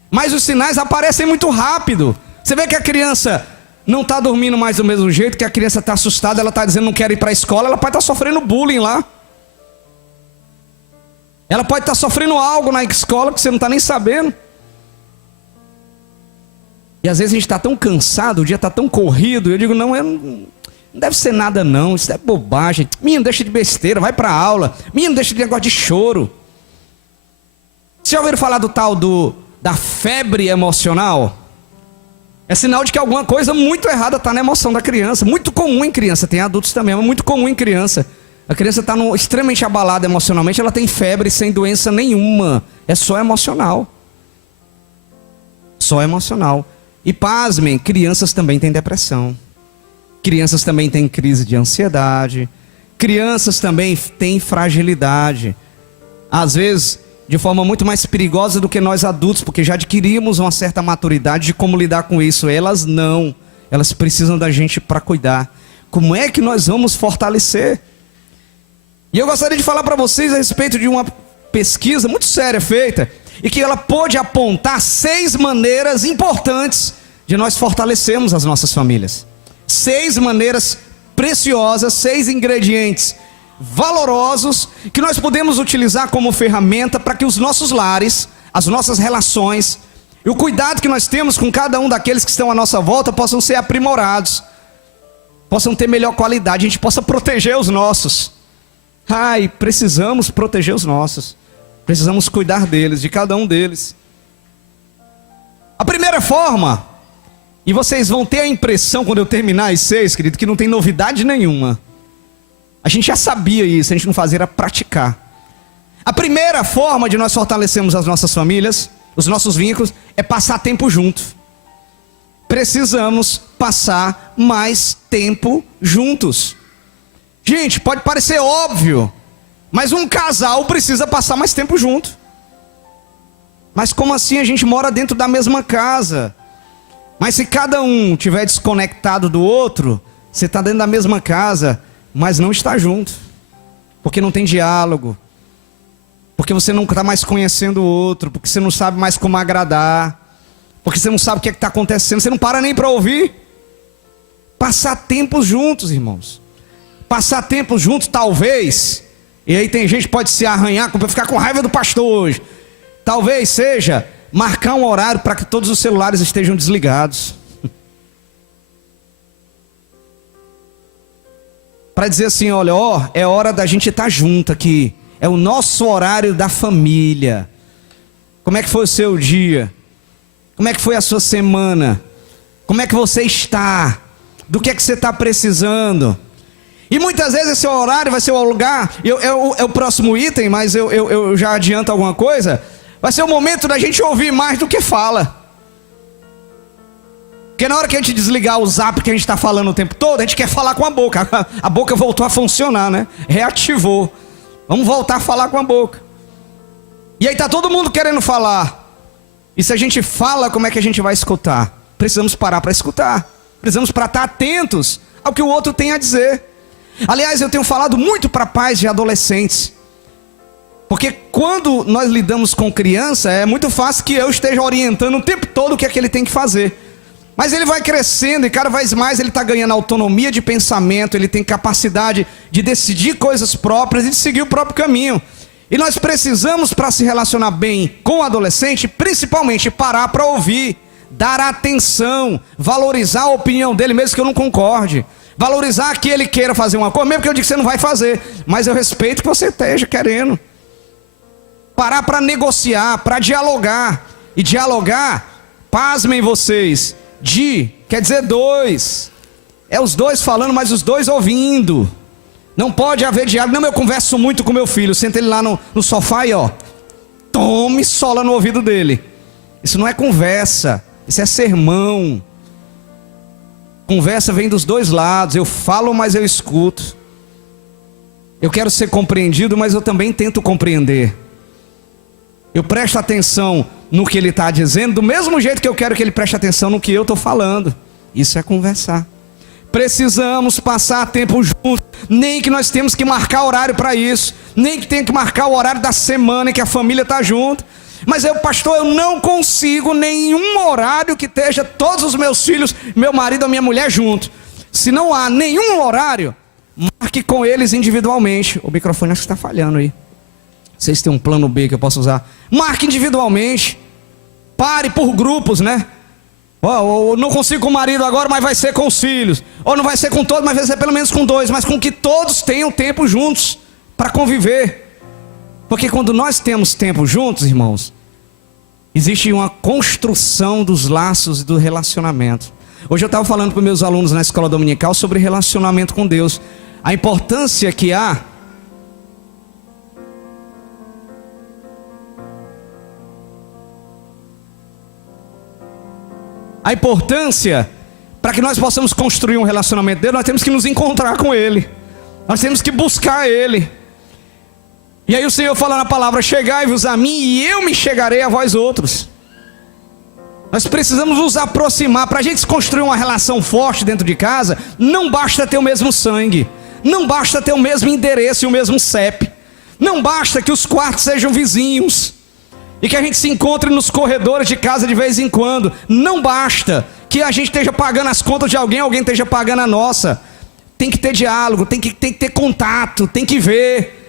Mas os sinais aparecem muito rápido. Você vê que a criança não está dormindo mais do mesmo jeito, que a criança está assustada, ela está dizendo não quer ir para a escola, ela pode estar sofrendo bullying lá. Ela pode estar sofrendo algo na escola que você não está nem sabendo. E às vezes a gente está tão cansado, o dia está tão corrido, eu digo, não deve ser nada não, isso é bobagem. Menino, deixa de besteira, vai para a aula. Menino, deixa de negócio de choro. Vocês já ouviram falar do tal da febre emocional? É sinal de que alguma coisa muito errada está na emoção da criança. Muito comum em criança, tem adultos também, mas muito comum em criança. A criança está extremamente abalada emocionalmente, ela tem febre sem doença nenhuma. É só emocional. Só emocional. E pasmem, crianças também têm depressão. Crianças também têm crise de ansiedade. Crianças também têm fragilidade. Às vezes, de forma muito mais perigosa do que nós adultos, porque já adquirimos uma certa maturidade de como lidar com isso. Elas não. Elas precisam da gente para cuidar. Como é que nós vamos fortalecer? E eu gostaria de falar para vocês a respeito de uma pesquisa muito séria feita, e que ela pôde apontar 6 maneiras importantes de nós fortalecermos as nossas famílias. 6 maneiras preciosas, 6 ingredientes valorosos que nós podemos utilizar como ferramenta para que os nossos lares, as nossas relações e o cuidado que nós temos com cada um daqueles que estão à nossa volta possam ser aprimorados, possam ter melhor qualidade, a gente possa proteger os nossos. Ai, precisamos proteger os nossos. Precisamos cuidar deles, de cada um deles. A primeira forma, e vocês vão ter a impressão quando eu terminar as 6, querido, que não tem novidade nenhuma. A gente já sabia isso, a gente não fazia era praticar. A primeira forma de nós fortalecermos as nossas famílias, os nossos vínculos, é passar tempo junto. Precisamos passar mais tempo juntos. Gente, pode parecer óbvio, mas um casal precisa passar mais tempo junto. Mas como assim? A gente mora dentro da mesma casa. Mas se cada um estiver desconectado do outro, você está dentro da mesma casa, mas não está junto. Porque não tem diálogo. Porque você não está mais conhecendo o outro. Porque você não sabe mais como agradar. Porque você não sabe o que está acontecendo. Você não para nem para ouvir. Passar tempos juntos, irmãos. Passar tempo junto, talvez, e aí tem gente que pode se arranhar, ficar com raiva do pastor hoje. Talvez seja marcar um horário para que todos os celulares estejam desligados. Para dizer assim, olha, é hora da gente estar junto aqui. É o nosso horário da família. Como é que foi o seu dia? Como é que foi a sua semana? Como é que você está? Do que é que você está precisando? E muitas vezes esse horário vai ser o lugar, é o próximo item, mas eu já adianto alguma coisa. Vai ser o momento da gente ouvir mais do que fala. Porque na hora que a gente desligar o zap que a gente está falando o tempo todo, a gente quer falar com a boca. A boca voltou a funcionar, né? Reativou. Vamos voltar a falar com a boca. E aí está todo mundo querendo falar. E se a gente fala, como é que a gente vai escutar? Precisamos parar para escutar. Precisamos para estar atentos ao que o outro tem a dizer. Aliás, eu tenho falado muito para pais de adolescentes. Porque quando nós lidamos com criança, é muito fácil que eu esteja orientando o tempo todo o que é que ele tem que fazer. Mas ele vai crescendo e cada vez mais ele está ganhando autonomia de pensamento, ele tem capacidade de decidir coisas próprias e de seguir o próprio caminho. E nós precisamos, para se relacionar bem com o adolescente, principalmente parar para ouvir, dar atenção, valorizar a opinião dele, mesmo que eu não concorde. Valorizar que ele queira fazer uma coisa, mesmo que eu diga que você não vai fazer, mas eu respeito que você esteja querendo. parar para negociar, para dialogar. E dialogar, pasmem vocês, quer dizer dois. É os dois falando, mas os dois ouvindo. Não pode haver diálogo. Não, eu converso muito com meu filho, senta ele lá no sofá e tome sola no ouvido dele. Isso não é conversa, isso é sermão. Conversa vem dos dois lados, eu falo, mas eu escuto. Eu quero ser compreendido, mas eu também tento compreender. Eu presto atenção no que ele está dizendo, do mesmo jeito que eu quero que ele preste atenção no que eu estou falando. Isso é conversar. Precisamos passar tempo juntos, nem que nós temos que marcar horário para isso, nem que tenha que marcar o horário da semana em que a família está junto. Mas pastor, eu não consigo nenhum horário que esteja todos os meus filhos, meu marido ou minha mulher junto. Se não há nenhum horário, marque com eles individualmente. O microfone acho que está falhando aí. Vocês têm um plano B que eu posso usar? Marque individualmente. Pare por grupos, né? Ou não consigo com o marido agora, mas vai ser com os filhos. Ou não vai ser com todos, mas vai ser pelo menos com dois. Mas com que todos tenham tempo juntos para conviver. Porque quando nós temos tempo juntos, irmãos, existe uma construção dos laços e do relacionamento. Hoje eu estava falando para meus alunos na escola dominical sobre relacionamento com Deus. A importância que há para que nós possamos construir um relacionamento com Deus, nós temos que nos encontrar com Ele. Nós temos que buscar Ele. E aí o Senhor fala na palavra: chegai-vos a mim e eu me chegarei a vós outros. Nós precisamos nos aproximar. Para a gente construir uma relação forte dentro de casa, não basta ter o mesmo sangue, não basta ter o mesmo endereço e o mesmo CEP, não basta que os quartos sejam vizinhos e que a gente se encontre nos corredores de casa de vez em quando. Não basta que a gente esteja pagando as contas de alguém esteja pagando a nossa. Tem que ter diálogo, tem que ter contato, tem que ver.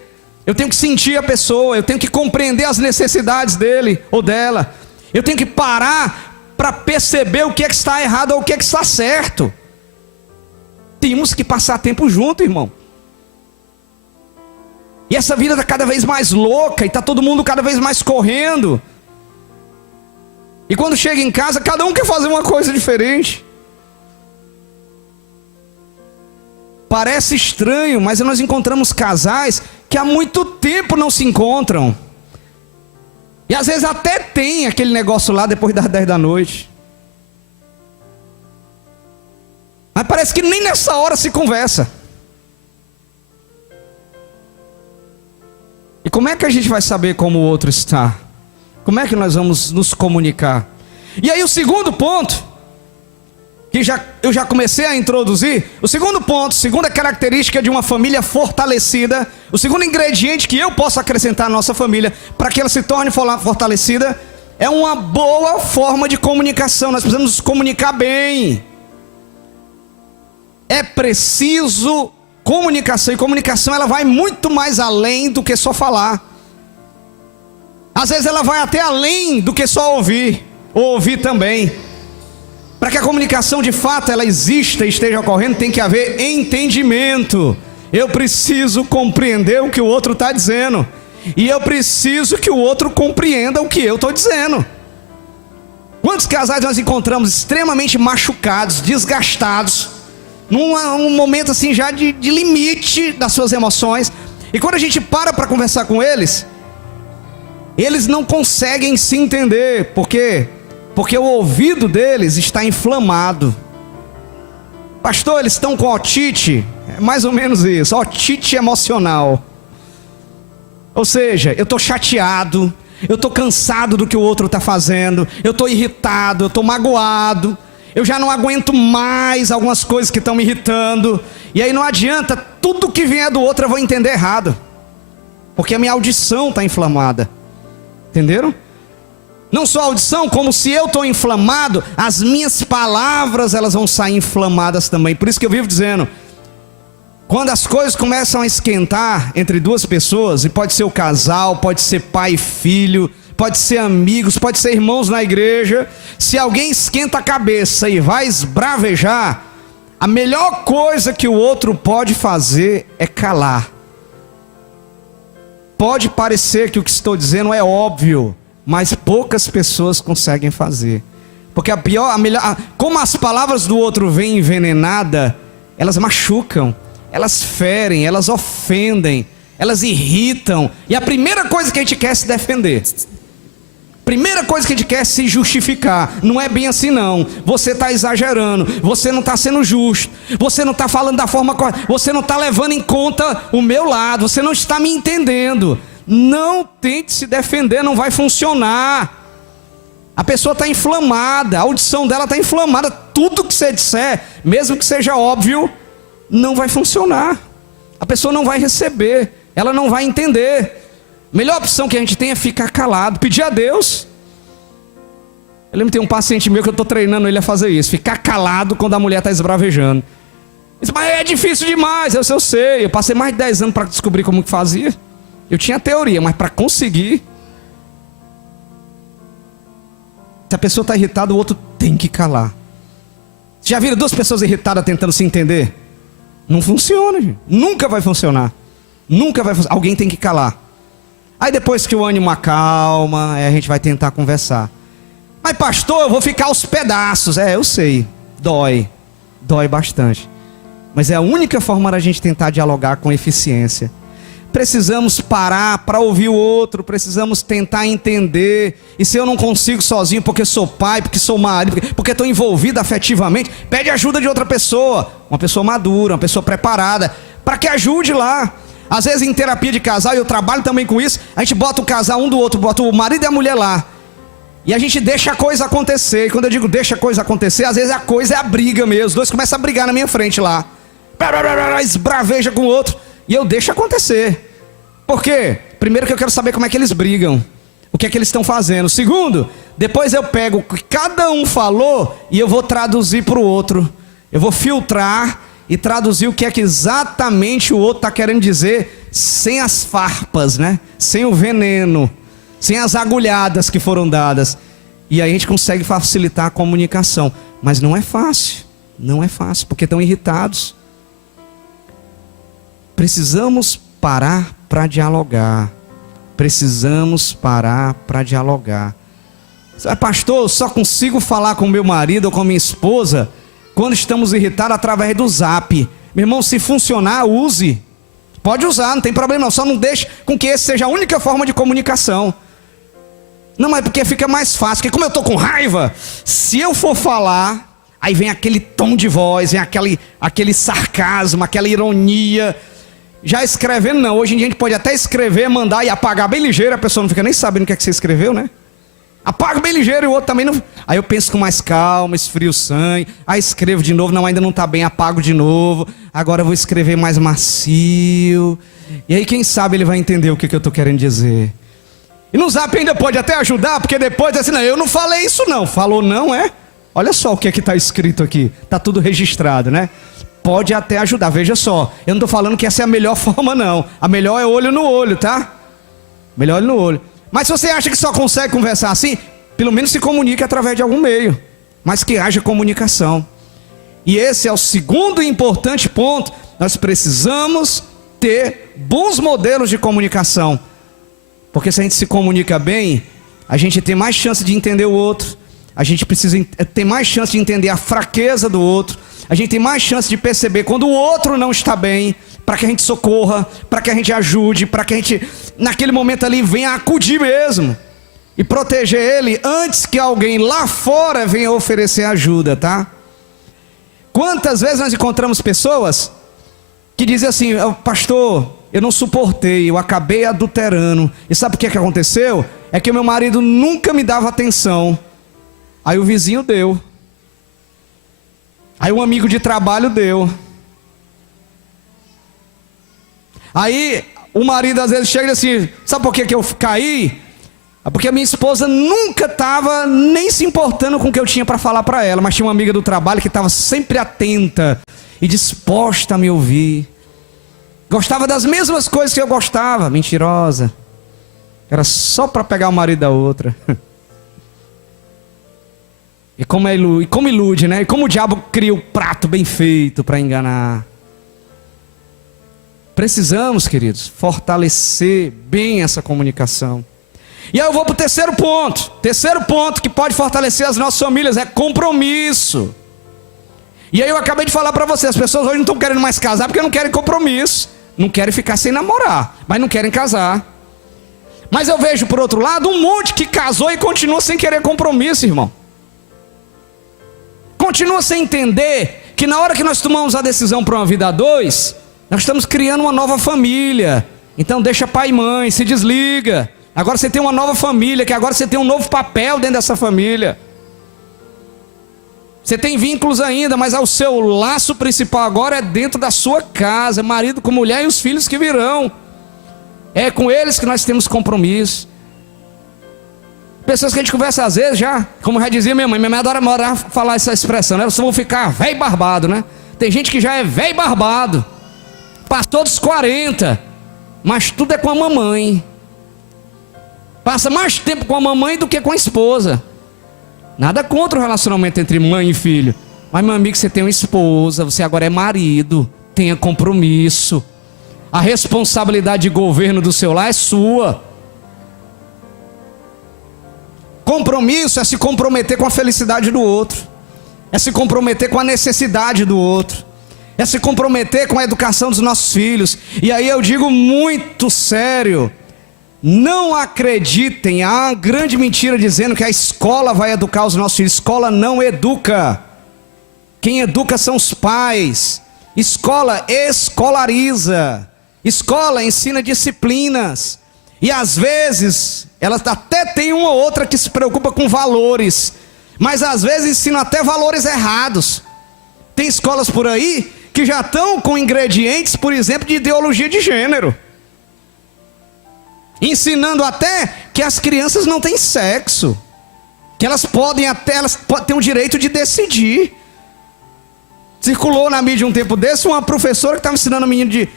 Eu tenho que sentir a pessoa, eu tenho que compreender as necessidades dele ou dela. Eu tenho que parar para perceber o que é que está errado ou o que é que está certo. Temos que passar tempo junto, irmão. E essa vida está cada vez mais louca, e está todo mundo cada vez mais correndo. E quando chega em casa, cada um quer fazer uma coisa diferente. Parece estranho, mas nós encontramos casais que há muito tempo não se encontram. E às vezes até tem aquele negócio lá depois das 10 da noite. Mas parece que nem nessa hora se conversa. E como é que a gente vai saber como o outro está? Como é que nós vamos nos comunicar? E aí o segundo ponto, que eu já comecei a introduzir, o segundo ponto, segunda característica de uma família fortalecida, o segundo ingrediente que eu posso acrescentar à nossa família, para que ela se torne fortalecida, é uma boa forma de comunicação. Nós precisamos nos comunicar bem. É preciso comunicação, e comunicação ela vai muito mais além do que só falar. Às vezes ela vai até além do que só ouvir, ou ouvir também. Para que a comunicação de fato ela exista e esteja ocorrendo, tem que haver entendimento. Eu preciso compreender o que o outro está dizendo, e eu preciso que o outro compreenda o que eu estou dizendo. Quantos casais nós encontramos extremamente machucados, desgastados, num momento assim já de limite das suas emoções, e quando a gente para conversar com eles, eles não conseguem se entender. Por quê? Porque o ouvido deles está inflamado. Pastor, eles estão com otite? É mais ou menos isso, otite emocional. Ou seja, eu estou chateado, eu estou cansado do que o outro está fazendo, eu estou irritado, eu estou magoado, eu já não aguento mais algumas coisas que estão me irritando. E aí não adianta, tudo que vier do outro eu vou entender errado, porque a minha audição está inflamada. Entenderam? Não só a audição, como se eu estou inflamado, as minhas palavras elas vão sair inflamadas também. Por isso que eu vivo dizendo, quando as coisas começam a esquentar entre duas pessoas, e pode ser o casal, pode ser pai e filho, pode ser amigos, pode ser irmãos na igreja, se alguém esquenta a cabeça e vai esbravejar, a melhor coisa que o outro pode fazer é calar. pode parecer que o que estou dizendo é óbvio, mas poucas pessoas conseguem fazer. Porque como as palavras do outro vêm envenenadas, elas machucam, elas ferem, elas ofendem, elas irritam. E a primeira coisa que a gente quer é se defender. Primeira coisa que a gente quer é se justificar. Não é bem assim não. Você está exagerando. Você não está sendo justo. Você não está falando da forma correta. Você não está levando em conta o meu lado. Você não está me entendendo. Não tente se defender, não vai funcionar. A pessoa está inflamada. A audição dela está inflamada. Tudo que você disser, mesmo que seja óbvio, não vai funcionar. A pessoa não vai receber. Ela não vai entender. Melhor opção que a gente tem é ficar calado, pedir a Deus. Eu lembro que tem um paciente meu que eu estou treinando ele a fazer isso, ficar calado quando a mulher está esbravejando. Ele disse, mas é difícil demais. Eu sei, eu passei mais de 10 anos para descobrir como que fazia. Eu tinha teoria, mas para conseguir. Se a pessoa está irritada, o outro tem que calar. Você já viram duas pessoas irritadas tentando se entender? Não funciona, gente. Nunca vai funcionar. Nunca vai funcionar. Alguém tem que calar. Aí depois que o ânimo acalma, a gente vai tentar conversar. Mas pastor, eu vou ficar aos pedaços. Eu sei, dói bastante. Mas é a única forma da gente tentar dialogar com eficiência. Precisamos parar para ouvir o outro, precisamos tentar entender. E se eu não consigo sozinho, porque sou pai, porque sou marido, porque estou envolvido afetivamente, pede ajuda de outra pessoa. Uma pessoa madura, uma pessoa preparada, para que ajude lá. Às vezes em terapia de casal, e eu trabalho também com isso, a gente bota o casal um do outro, bota o marido e a mulher lá. E a gente deixa a coisa acontecer. E quando eu digo deixa a coisa acontecer, às vezes a coisa é a briga mesmo. Os dois começam a brigar na minha frente lá. Esbraveja com o outro. E eu deixo acontecer. Por quê? Primeiro que eu quero saber como é que eles brigam. O que é que eles estão fazendo. Segundo, depois eu pego o que cada um falou e eu vou traduzir para o outro. Eu vou filtrar e traduzir o que é que exatamente o outro está querendo dizer, sem as farpas, né? Sem o veneno, sem as agulhadas que foram dadas. E aí a gente consegue facilitar a comunicação. Mas não é fácil, porque estão irritados. Precisamos parar para dialogar. Pastor, eu só consigo falar com meu marido ou com minha esposa quando estamos irritados através do zap. Meu irmão, se funcionar, use. Pode usar, não tem problema não. Só não deixe com que esse seja a única forma de comunicação. Não, mas porque fica mais fácil. Porque como eu estou com raiva, se eu for falar, aí vem aquele tom de voz, vem aquele sarcasmo, aquela ironia. Já escrevendo não. Hoje em dia a gente pode até escrever, mandar e apagar bem ligeiro. A pessoa não fica nem sabendo o que é que você escreveu, né? Apaga bem ligeiro e o outro também não. Aí eu penso com mais calma, esfrio o sangue. Aí escrevo de novo, não, ainda não está bem, apago de novo. Agora eu vou escrever mais macio. E aí quem sabe ele vai entender o que eu estou querendo dizer. E no zap ainda pode até ajudar, porque depois assim, não, eu não falei isso não. Falou não, é? Olha só o que é que está escrito aqui. Está tudo registrado, né? Pode até ajudar, veja só. Eu não estou falando que essa é a melhor forma não. A melhor é olho no olho, tá? Melhor olho no olho. Mas se você acha que só consegue conversar assim, pelo menos se comunique através de algum meio. Mas que haja comunicação. E esse é o segundo importante ponto. Nós precisamos ter bons modelos de comunicação. Porque se a gente se comunica bem, a gente tem mais chance de entender o outro. A gente precisa ter mais chance de entender a fraqueza do outro. A gente tem mais chance de perceber quando o outro não está bem, para que a gente socorra, para que a gente ajude, para que a gente, naquele momento ali, venha acudir mesmo. E proteger ele antes que alguém lá fora venha oferecer ajuda, tá? Quantas vezes nós encontramos pessoas que dizem assim, pastor, eu não suportei, eu acabei adulterando. E sabe o que aconteceu? É que meu marido nunca me dava atenção. Aí o vizinho deu. Aí um amigo de trabalho deu. Aí o marido às vezes chega assim, sabe por que eu caí? É porque a minha esposa nunca estava nem se importando com o que eu tinha para falar para ela. Mas tinha uma amiga do trabalho que estava sempre atenta e disposta a me ouvir. Gostava das mesmas coisas que eu gostava. Mentirosa. Era só para pegar o marido da outra. E como ilude, né? E como o diabo cria o prato bem feito para enganar. Precisamos, queridos, fortalecer bem essa comunicação. E aí eu vou para o terceiro ponto. Terceiro ponto que pode fortalecer as nossas famílias é compromisso. E aí eu acabei de falar para vocês, as pessoas hoje não estão querendo mais casar porque não querem compromisso. Não querem ficar sem namorar, mas não querem casar. Mas eu vejo, por outro lado, um monte que casou e continua sem querer compromisso, irmão. Continua sem entender que na hora que nós tomamos a decisão para uma vida a dois, nós estamos criando uma nova família. Então deixa pai e mãe, se desliga. Agora você tem uma nova família, que agora você tem um novo papel dentro dessa família. Você tem vínculos ainda, mas o seu laço principal agora é dentro da sua casa, marido com mulher e os filhos que virão. É com eles que nós temos compromisso. Pessoas que a gente conversa às vezes já, como já dizia minha mãe adora falar essa expressão, né? Vocês vão ficar velho barbado, né? Tem gente que já é velho barbado, passou dos 40, mas tudo é com a mamãe. Passa mais tempo com a mamãe do que com a esposa. Nada contra o relacionamento entre mãe e filho, mas meu amigo, você tem uma esposa, você agora é marido, tenha compromisso. A responsabilidade de governo do seu lar é sua. Compromisso é se comprometer com a felicidade do outro, é se comprometer com a necessidade do outro, é se comprometer com a educação dos nossos filhos. E aí eu digo muito sério, não acreditem, há uma grande mentira dizendo que a escola vai educar os nossos filhos. Escola não educa. Quem educa são os pais. Escola escolariza. Escola ensina disciplinas. E às vezes, elas até tem uma ou outra que se preocupa com valores, mas às vezes ensinam até valores errados. Tem escolas por aí que já estão com ingredientes, por exemplo, de ideologia de gênero. Ensinando até que as crianças não têm sexo, que elas podem ter o direito de decidir. Circulou na mídia um tempo desse uma professora que estava ensinando a menina de,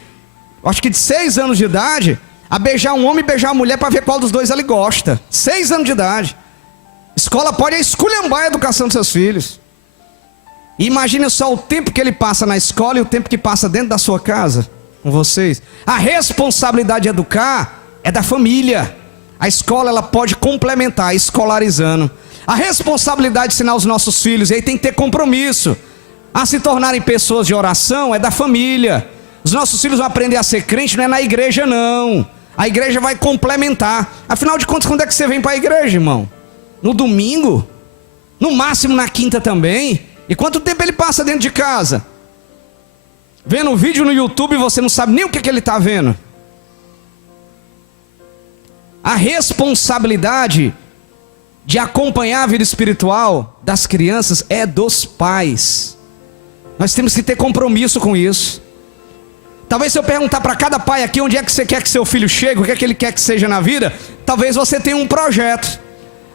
acho que de 6 anos de idade, a beijar um homem e beijar uma mulher para ver qual dos dois ele gosta. 6 anos de idade. Escola pode esculhambar a educação dos seus filhos. E imagine só o tempo que ele passa na escola e o tempo que passa dentro da sua casa com vocês. A responsabilidade de educar é da família. A escola ela pode complementar, escolarizando. A responsabilidade de ensinar os nossos filhos, e aí tem que ter compromisso, a se tornarem pessoas de oração, é da família. Os nossos filhos vão aprender a ser crente, não é na igreja não. A igreja vai complementar. Afinal de contas, quando é que você vem para a igreja, irmão? No domingo? No máximo na quinta também? E quanto tempo ele passa dentro de casa? Vendo um vídeo no YouTube e você não sabe nem o que ele está vendo. A responsabilidade de acompanhar a vida espiritual das crianças é dos pais. Nós temos que ter compromisso com isso. Talvez se eu perguntar para cada pai aqui onde é que você quer que seu filho chegue, o que é que ele quer que seja na vida, talvez você tenha um projeto.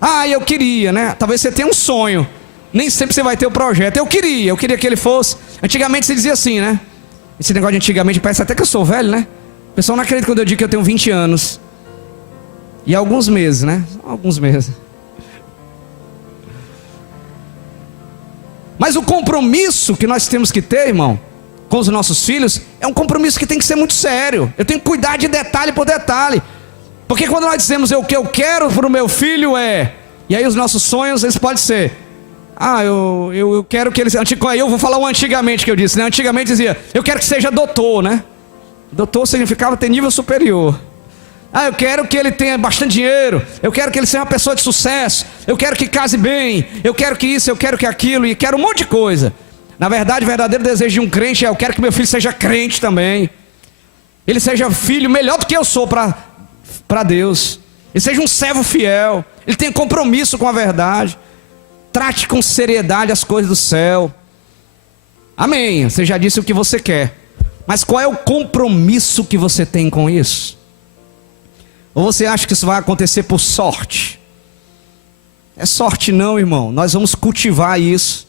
Ah, eu queria, né? Talvez você tenha um sonho. Nem sempre você vai ter o projeto. Eu queria que ele fosse. Antigamente se dizia assim, né? Esse negócio de antigamente parece até que eu sou velho, né? O pessoal não acredita quando eu digo que eu tenho 20 anos. E alguns meses, né? Alguns meses. Mas o compromisso que nós temos que ter, irmão, com os nossos filhos, é um compromisso que tem que ser muito sério. Eu tenho que cuidar de detalhe por detalhe. Porque quando nós dizemos o que eu quero para o meu filho é... E aí os nossos sonhos, eles podem ser... Ah, eu quero que ele... Eu vou falar o antigamente que eu disse, né? Antigamente dizia, eu quero que seja doutor, né? Doutor significava ter nível superior. Ah, eu quero que ele tenha bastante dinheiro. Eu quero que ele seja uma pessoa de sucesso. Eu quero que case bem. Eu quero que isso, eu quero que aquilo. E quero um monte de coisa. Na verdade, o verdadeiro desejo de um crente é: eu quero que meu filho seja crente também. Ele seja filho melhor do que eu sou para Deus. Ele seja um servo fiel. Ele tenha compromisso com a verdade. Trate com seriedade as coisas do céu. Amém. Você já disse o que você quer. Mas qual é o compromisso que você tem com isso? Ou você acha que isso vai acontecer por sorte? É sorte não, irmão. Nós vamos cultivar isso.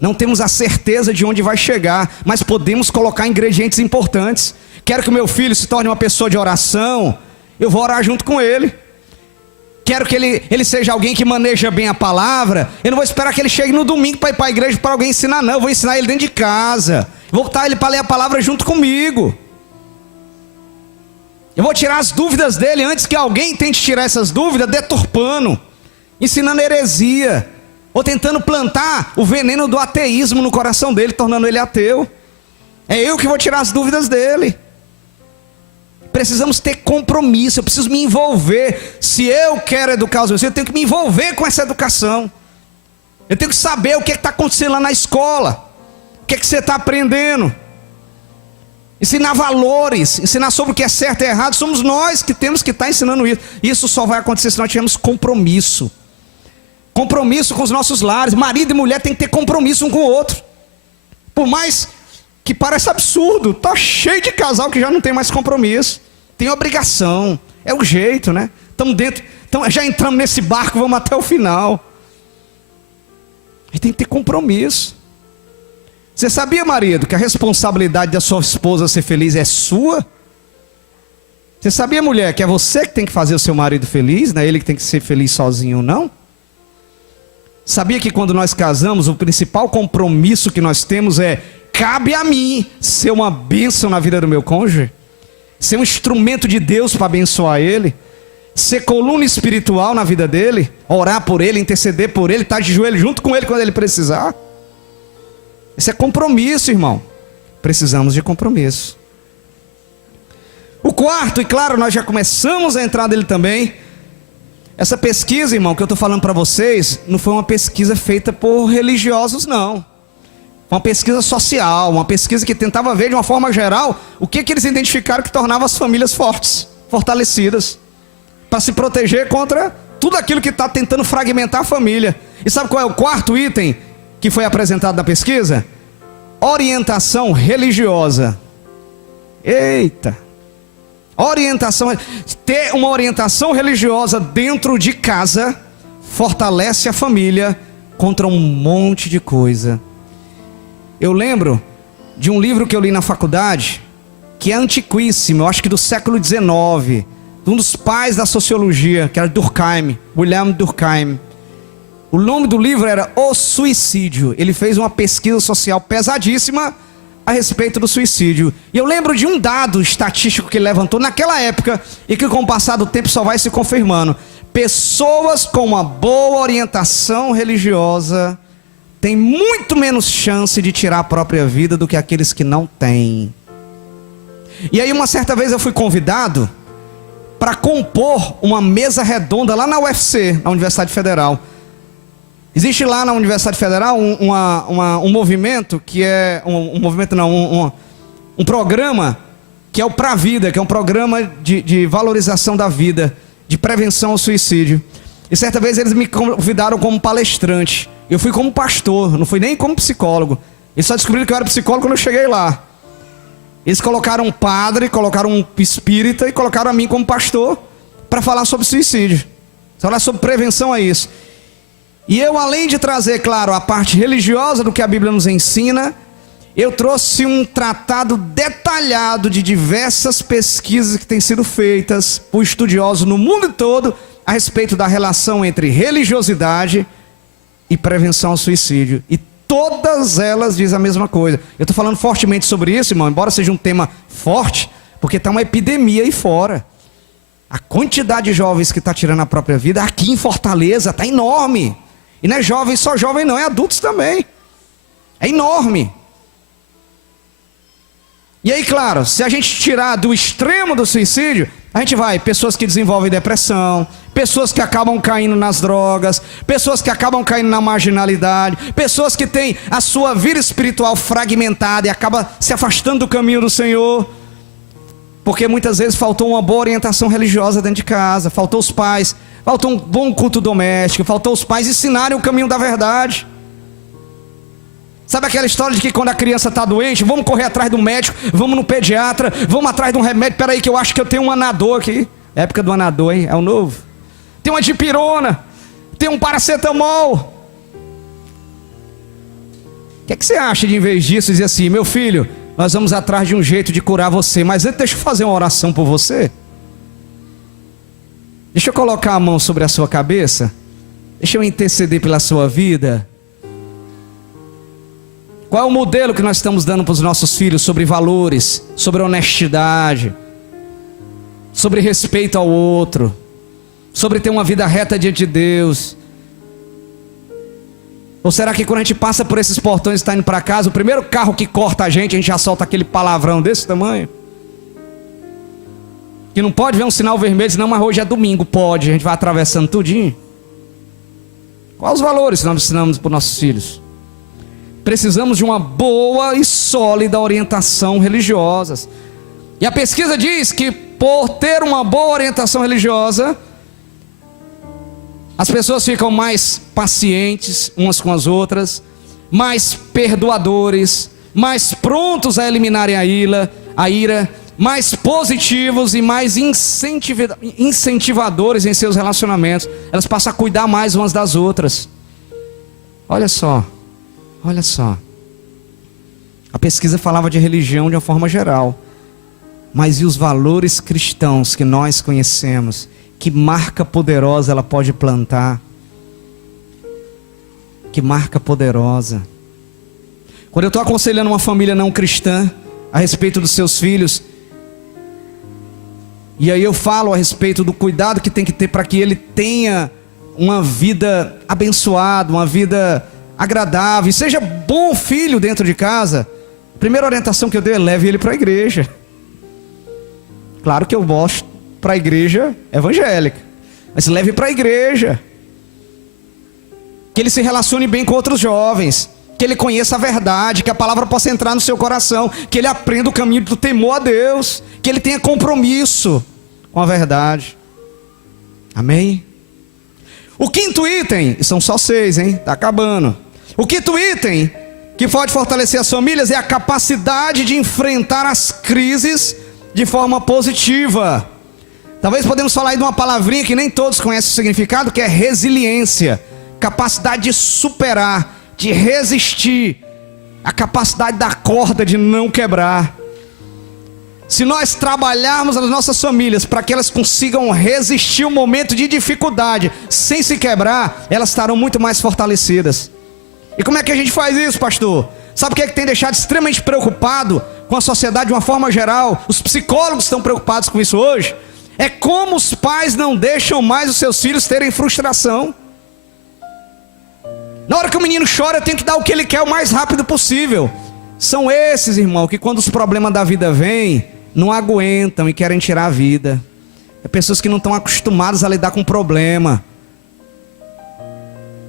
Não temos a certeza de onde vai chegar, mas podemos colocar ingredientes importantes. Quero que o meu filho se torne uma pessoa de oração. Eu vou orar junto com ele. Quero que ele seja alguém que maneja bem a palavra. Eu não vou esperar que ele chegue no domingo para ir para a igreja para alguém ensinar, não. Eu vou ensinar ele dentro de casa. Vou botar ele para ler a palavra junto comigo. Eu vou tirar as dúvidas dele antes que alguém tente tirar essas dúvidas, deturpando, ensinando heresia, ou tentando plantar o veneno do ateísmo no coração dele, tornando ele ateu. É eu que vou tirar as dúvidas dele. Precisamos ter compromisso, eu preciso me envolver. Se eu quero educar os meus filhos, eu tenho que me envolver com essa educação. Eu tenho que saber o que está acontecendo lá na escola, o que você está aprendendo. Ensinar valores, ensinar sobre o que é certo e errado, somos nós que temos que estar ensinando isso. Isso só vai acontecer se nós tivermos compromisso. Compromisso com os nossos lares. Marido e mulher têm que ter compromisso um com o outro. Por mais que pareça absurdo, tá cheio de casal que já não tem mais compromisso. Tem obrigação, é o jeito, né? Estamos dentro, já entramos nesse barco, vamos até o final. A gente tem que ter compromisso. Você sabia, marido, que a responsabilidade da sua esposa ser feliz é sua? Você sabia, mulher, que é você que tem que fazer o seu marido feliz, não é ele que tem que ser feliz sozinho, não? Sabia que quando nós casamos, o principal compromisso que nós temos é: cabe a mim ser uma bênção na vida do meu cônjuge, ser um instrumento de Deus para abençoar ele, ser coluna espiritual na vida dele, orar por ele, interceder por ele, estar de joelho junto com ele quando ele precisar. Esse é compromisso, irmão. Precisamos de compromisso. O quarto, e claro, nós já começamos a entrar nele também. Essa pesquisa, irmão, que eu estou falando para vocês, não foi uma pesquisa feita por religiosos, não. Uma pesquisa social, uma pesquisa que tentava ver de uma forma geral o que eles identificaram que tornava as famílias fortes, fortalecidas, para se proteger contra tudo aquilo que está tentando fragmentar a família. E sabe qual é o quarto item que foi apresentado na pesquisa? Orientação religiosa. Eita! Ter uma orientação religiosa dentro de casa fortalece a família contra um monte de coisa. Eu lembro de um livro que eu li na faculdade, que é antiquíssimo, eu acho que do século XIX, de um dos pais da sociologia, que era Durkheim, William Durkheim. O nome do livro era O Suicídio. Ele fez uma pesquisa social pesadíssima a respeito do suicídio. E eu lembro de um dado estatístico que ele levantou naquela época, e que com o passar do tempo só vai se confirmando: pessoas com uma boa orientação religiosa têm muito menos chance de tirar a própria vida do que aqueles que não têm. E aí uma certa vez eu fui convidado para compor uma mesa redonda lá na UFC, na Universidade Federal. Existe lá na Universidade Federal um movimento que é... Um programa que é o Pra Vida, que é um programa de valorização da vida, de prevenção ao suicídio. E certa vez eles me convidaram como palestrante. Eu fui como pastor, não fui nem como psicólogo. Eles só descobriram que eu era psicólogo quando eu cheguei lá. Eles colocaram um padre, colocaram um espírita e colocaram a mim como pastor para falar sobre suicídio, falar sobre prevenção a isso. E eu, além de trazer, claro, a parte religiosa do que a Bíblia nos ensina, eu trouxe um tratado detalhado de diversas pesquisas que têm sido feitas por estudiosos no mundo todo a respeito da relação entre religiosidade e prevenção ao suicídio. E todas elas dizem a mesma coisa. Eu estou falando fortemente sobre isso, irmão, embora seja um tema forte, porque está uma epidemia aí fora. A quantidade de jovens que está tirando a própria vida aqui em Fortaleza está enorme. E não é jovem, só jovem não, é adultos também. É enorme. E aí, claro, se a gente tirar do extremo do suicídio, a gente vai, pessoas que desenvolvem depressão, pessoas que acabam caindo nas drogas, pessoas que acabam caindo na marginalidade, pessoas que têm a sua vida espiritual fragmentada e acabam se afastando do caminho do Senhor, porque muitas vezes faltou uma boa orientação religiosa dentro de casa, faltou os pais, faltou um bom culto doméstico, faltou os pais ensinarem o caminho da verdade. Sabe aquela história de que quando a criança está doente, vamos correr atrás do médico, vamos no pediatra, vamos atrás de um remédio, peraí que eu acho que eu tenho um Anador aqui. Época do Anador, hein? É o novo. Tem uma dipirona, tem um paracetamol. O que você acha de, em vez disso, dizer assim: meu filho, nós vamos atrás de um jeito de curar você, mas deixa eu fazer uma oração por você. Deixa eu colocar a mão sobre a sua cabeça, deixa eu interceder pela sua vida. Qual é o modelo que nós estamos dando para os nossos filhos sobre valores, sobre honestidade? sobre respeito ao outro, sobre ter uma vida reta diante de Deus? Ou será que quando a gente passa por esses portões e está indo para casa, o primeiro carro que corta a gente já solta aquele palavrão desse tamanho? Que não pode ver um sinal vermelho, senão, mas hoje é domingo, pode, a gente vai atravessando tudinho. Quais os valores que nós ensinamos para os nossos filhos? Precisamos de uma boa e sólida orientação religiosa. E a pesquisa diz que por ter uma boa orientação religiosa, as pessoas ficam mais pacientes umas com as outras, mais perdoadores, mais prontos a eliminarem a ira, mais positivos e mais incentivadores em seus relacionamentos. Elas passam a cuidar mais umas das outras. Olha só. A pesquisa falava de religião de uma forma geral. Mas e os valores cristãos que nós conhecemos? Que marca poderosa ela pode plantar? Que marca poderosa. Quando eu estou aconselhando uma família não cristã a respeito dos seus filhos, e aí eu falo a respeito do cuidado que tem que ter para que ele tenha uma vida abençoada, uma vida agradável, e seja bom filho dentro de casa, a primeira orientação que eu dei é: leve ele para a igreja. Claro que eu gosto para a igreja evangélica, mas leve para a igreja. Que ele se relacione bem com outros jovens, que ele conheça a verdade, que a palavra possa entrar no seu coração, que ele aprenda o caminho do temor a Deus, que ele tenha compromisso com a verdade. Amém? O quinto item, e são só 6, hein? Está acabando. O quinto item que pode fortalecer as famílias é a capacidade de enfrentar as crises de forma positiva. Talvez podemos falar aí de uma palavrinha que nem todos conhecem o significado, que é resiliência. Capacidade de superar, de resistir, a capacidade da corda de não quebrar. Se nós trabalharmos nas nossas famílias para que elas consigam resistir um momento de dificuldade sem se quebrar, elas estarão muito mais fortalecidas. E como é que a gente faz isso, pastor? Sabe o que é que tem deixado extremamente preocupado com a sociedade de uma forma geral? Os psicólogos estão preocupados com isso hoje. É como os pais não deixam mais os seus filhos terem frustração. Na hora que o menino chora, eu tenho que dar o que ele quer o mais rápido possível. São esses, irmão, que quando os problemas da vida vêm, não aguentam e querem tirar a vida. É pessoas que não estão acostumadas a lidar com problema.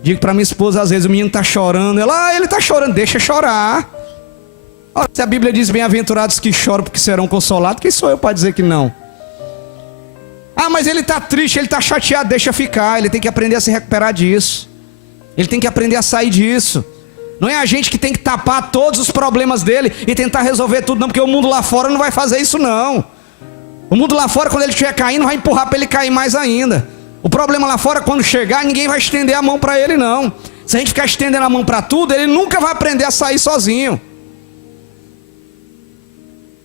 Digo para minha esposa, às vezes o menino está chorando, ele está chorando, deixa chorar. Ora, se a Bíblia diz: bem-aventurados que choram porque serão consolados, quem sou eu para dizer que não? Ah, mas ele está triste, ele está chateado, deixa ficar. Ele tem que aprender a se recuperar disso. Ele tem que aprender a sair disso. Não é a gente que tem que tapar todos os problemas dele e tentar resolver tudo, não, porque o mundo lá fora não vai fazer isso, não. O mundo lá fora, quando ele estiver caindo, vai empurrar para ele cair mais ainda. O problema lá fora, quando chegar, ninguém vai estender a mão para ele, não. Se a gente ficar estendendo a mão para tudo, ele nunca vai aprender a sair sozinho.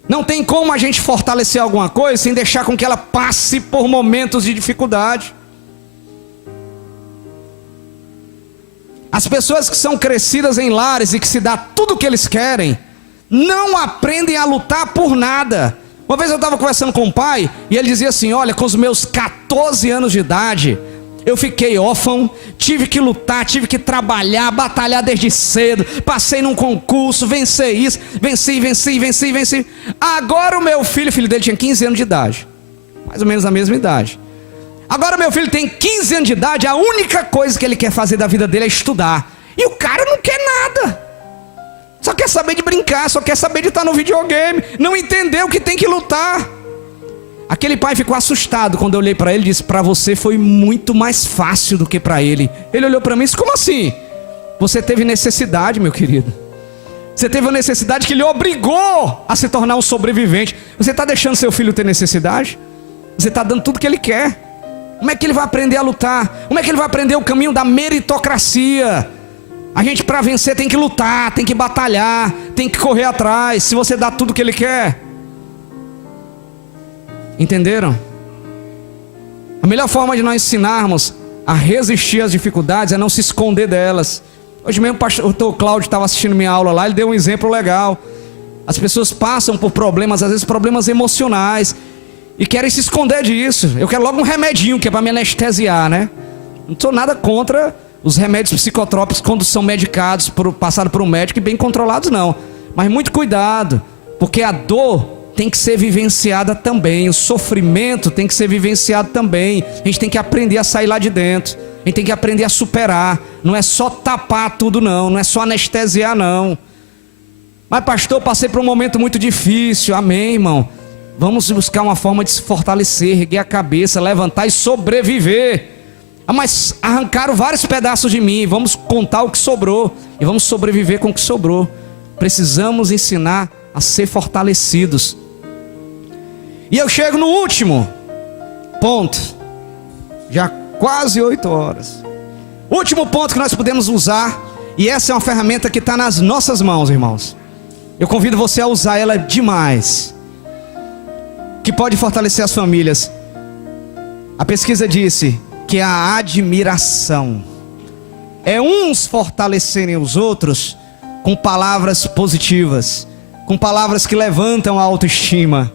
Não tem como a gente fortalecer alguma coisa sem deixar com que ela passe por momentos de dificuldade. As pessoas que são crescidas em lares e que se dá tudo o que eles querem, não aprendem a lutar por nada. Uma vez eu estava conversando com o pai e ele dizia assim: olha, com os meus 14 anos de idade, eu fiquei órfão, tive que lutar, tive que trabalhar, batalhar desde cedo, passei num concurso, venci isso, venci. Agora o meu filho dele tinha 15 anos de idade, mais ou menos a mesma idade. Agora meu filho tem 15 anos de idade, a única coisa que ele quer fazer da vida dele é estudar. E o cara não quer nada. Só quer saber de brincar, só quer saber de estar no videogame. Não entendeu que tem que lutar. Aquele pai ficou assustado quando eu olhei para ele e disse: para você foi muito mais fácil do que para ele. Ele olhou para mim e disse: como assim? Você teve necessidade, meu querido. Você teve uma necessidade que lhe obrigou a se tornar um sobrevivente. Você está deixando seu filho ter necessidade? Você está dando tudo o que ele quer. Como é que ele vai aprender a lutar? Como é que ele vai aprender o caminho da meritocracia? A gente, para vencer, tem que lutar, tem que batalhar, tem que correr atrás. Se você dá tudo o que ele quer. Entenderam? A melhor forma de nós ensinarmos a resistir às dificuldades é não se esconder delas. Hoje mesmo o pastor Cláudio estava assistindo minha aula lá, ele deu um exemplo legal. As pessoas passam por problemas, às vezes problemas emocionais, e querem se esconder disso. Eu quero logo um remedinho que é para me anestesiar, né? Não sou nada contra os remédios psicotrópicos quando são medicados, passados por um médico e bem controlados, não. Mas muito cuidado, porque a dor tem que ser vivenciada também, o sofrimento tem que ser vivenciado também. A gente tem que aprender a sair lá de dentro, a gente tem que aprender a superar. Não é só tapar tudo não, não é só anestesiar não. Mas pastor, passei por um momento muito difícil. Amém, irmão. Vamos buscar uma forma de se fortalecer, erguer a cabeça, levantar e sobreviver. Mas arrancaram vários pedaços de mim, vamos contar o que sobrou e vamos sobreviver com o que sobrou. Precisamos ensinar a ser fortalecidos. E eu chego no último ponto, já quase 8 horas. Último ponto que nós podemos usar, e essa é uma ferramenta que está nas nossas mãos, irmãos. Eu convido você a usar ela demais, que pode fortalecer as famílias. A pesquisa disse que a admiração é uns fortalecerem os outros com palavras positivas, com palavras que levantam a autoestima.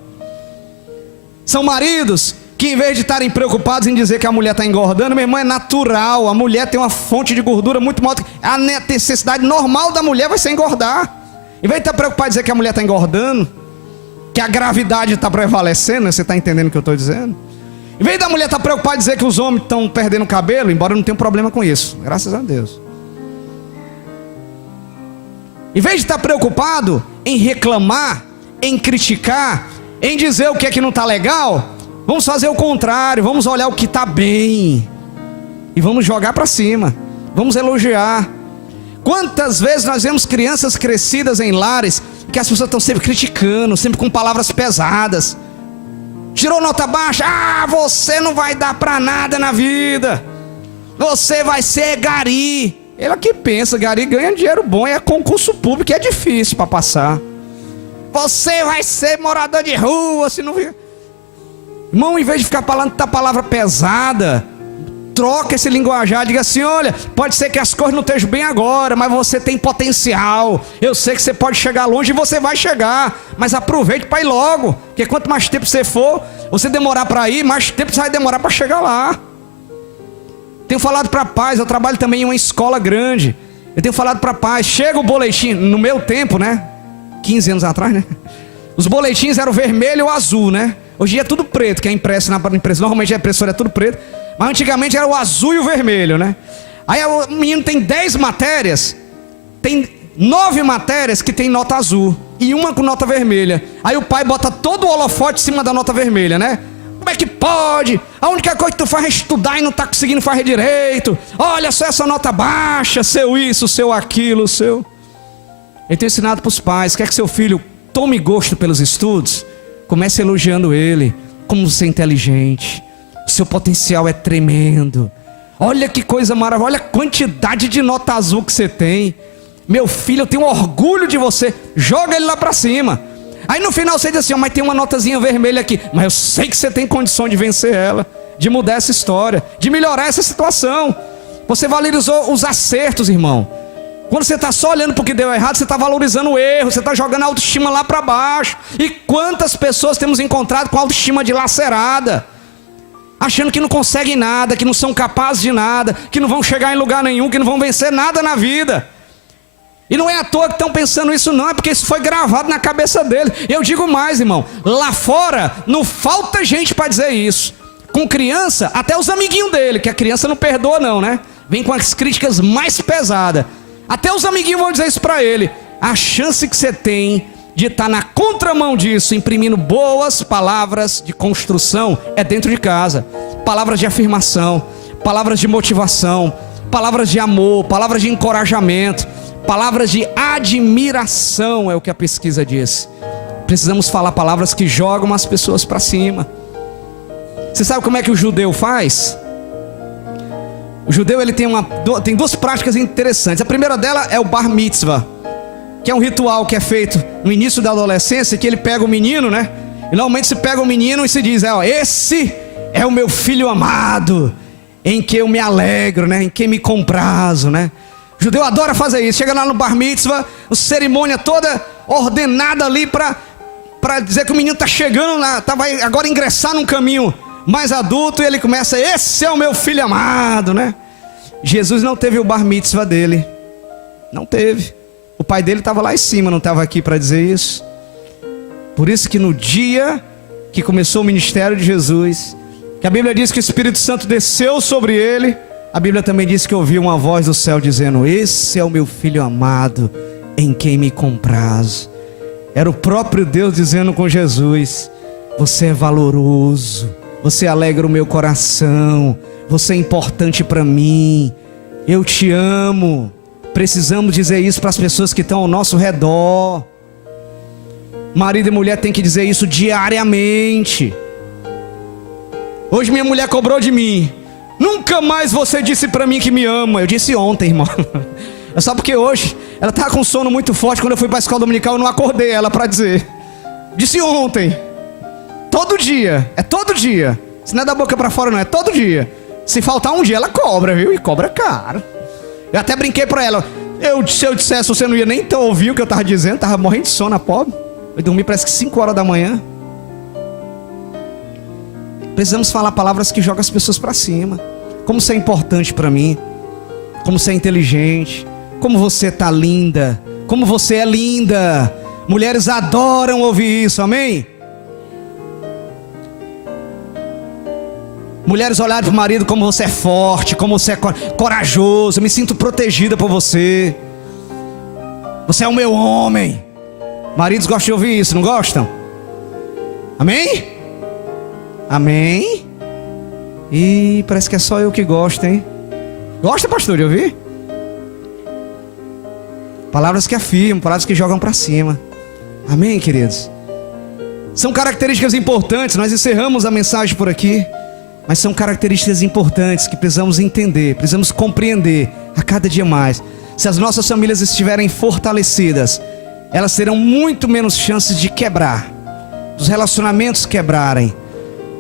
São maridos que, em vez de estarem preocupados em dizer que a mulher está engordando, meu irmão, é natural. A mulher tem uma fonte de gordura muito maior. A necessidade normal da mulher vai ser engordar. Em vez de estar preocupado em dizer que a mulher está engordando, que a gravidade está prevalecendo, você está entendendo o que eu estou dizendo? Em vez da mulher estar preocupada em dizer que os homens estão perdendo cabelo, embora eu não tenha problema com isso, graças a Deus. Em vez de estar preocupado em reclamar, em criticar, em dizer o que é que não está legal, vamos fazer o contrário, vamos olhar o que está bem e vamos jogar para cima, vamos elogiar. Quantas vezes nós vemos crianças crescidas em lares que as pessoas estão sempre criticando, sempre com palavras pesadas. Tirou nota baixa, você não vai dar para nada na vida, você vai ser gari. Ele aqui pensa, gari ganha dinheiro bom, é concurso público, é difícil para passar. Você vai ser morador de rua, se não... Irmão, em vez de ficar falando tanta palavra pesada, troca esse linguajar, diga assim: olha, pode ser que as coisas não estejam bem agora, mas você tem potencial, eu sei que você pode chegar longe e você vai chegar, mas aproveite para ir logo, porque quanto mais tempo você demorar para ir, mais tempo você vai demorar para chegar lá. Tenho falado para pais, eu trabalho também em uma escola grande, eu tenho falado para pais, chega o boletim, no meu tempo, né, 15 anos atrás, né, os boletins eram vermelho ou azul, né, hoje é tudo preto, que é impresso na empresa, normalmente a impressora é tudo preto, mas antigamente era o azul e o vermelho, né? Aí o menino tem 10 matérias, tem 9 matérias que tem nota azul e uma com nota vermelha. Aí o pai bota todo o holofote em cima da nota vermelha, né? Como é que pode? A única coisa que tu faz é estudar e não tá conseguindo fazer direito. Olha só essa nota baixa, seu isso, seu aquilo, seu... Eu tenho ensinado para os pais, quer que seu filho tome gosto pelos estudos? Comece elogiando ele, como você é inteligente. Seu potencial é tremendo. Olha que coisa maravilhosa. Olha a quantidade de nota azul que você tem. Meu filho, eu tenho orgulho de você. Joga ele lá pra cima. Aí no final você diz assim: mas tem uma notazinha vermelha aqui. Mas eu sei que você tem condição de vencer ela, de mudar essa história, de melhorar essa situação. Você valorizou os acertos, irmão. Quando você está só olhando para o que deu errado, você está valorizando o erro, você está jogando a autoestima lá para baixo. E quantas pessoas temos encontrado com a autoestima dilacerada, achando que não conseguem nada, que não são capazes de nada, que não vão chegar em lugar nenhum, que não vão vencer nada na vida. E não é à toa que estão pensando isso não, é porque isso foi gravado na cabeça deles. Eu digo mais, irmão, lá fora não falta gente para dizer isso. Com criança, até os amiguinhos dele, que a criança não perdoa não, né? Vem com as críticas mais pesadas. Até os amiguinhos vão dizer isso para ele. A chance que você tem de estar na contramão disso, imprimindo boas palavras de construção, é dentro de casa. Palavras de afirmação, palavras de motivação, palavras de amor, palavras de encorajamento, palavras de admiração, é o que a pesquisa diz. Precisamos falar palavras que jogam as pessoas para cima. Você sabe como é que o judeu faz? O judeu ele tem duas práticas interessantes. A primeira dela é o bar mitzvah, que é um ritual que é feito no início da adolescência, que ele pega o menino, né? E normalmente se pega o menino e se diz, esse é o meu filho amado, em que eu me alegro, né? Em que me comprazo, né? O judeu adora fazer isso. Chega lá no bar mitzvah, a cerimônia toda ordenada ali para para dizer que o menino está chegando lá, vai agora ingressar num caminho mais adulto, e ele começa: esse é o meu filho amado, né? Jesus não teve o bar mitzvah dele, não teve. O pai dele estava lá em cima, não estava aqui para dizer isso. Por isso que no dia que começou o ministério de Jesus, que a Bíblia diz que o Espírito Santo desceu sobre ele, a Bíblia também diz que ouviu uma voz do céu dizendo: esse é o meu filho amado, em quem me comprazo. Era o próprio Deus dizendo com Jesus: você é valoroso, você alegra o meu coração, você é importante para mim, eu te amo. Precisamos dizer isso para as pessoas que estão ao nosso redor. Marido e mulher tem que dizer isso diariamente. Hoje minha mulher cobrou de mim: nunca mais você disse para mim que me ama. Eu disse ontem, irmão. É só porque hoje ela estava com sono muito forte. Quando eu fui para a escola dominical, eu não acordei ela para dizer. Disse ontem. Todo dia, é todo dia. Se não é da boca para fora não, é todo dia. Se faltar um dia ela cobra, viu? E cobra caro. Eu até brinquei para ela: se eu dissesse, você não ia nem ouvir o que eu estava dizendo. Estava morrendo de sono, a pobre. Eu dormi parece que 5 horas da manhã. Precisamos falar palavras que jogam as pessoas para cima. Como você é importante para mim, como você é inteligente, como você tá linda, como você é linda. Mulheres adoram ouvir isso, amém? Mulheres olharem para o marido: como você é forte, como você é corajoso, eu me sinto protegida por você, você é o meu homem. Maridos gostam de ouvir isso, não gostam? Amém? Amém? E parece que é só eu que gosto, hein? Gosta, pastor, de ouvir? Palavras que afirmam, palavras que jogam para cima. Amém, queridos? São características importantes. Nós encerramos a mensagem por aqui, mas são características importantes que precisamos entender, precisamos compreender a cada dia mais. Se as nossas famílias estiverem fortalecidas, elas terão muito menos chances de quebrar, dos relacionamentos quebrarem,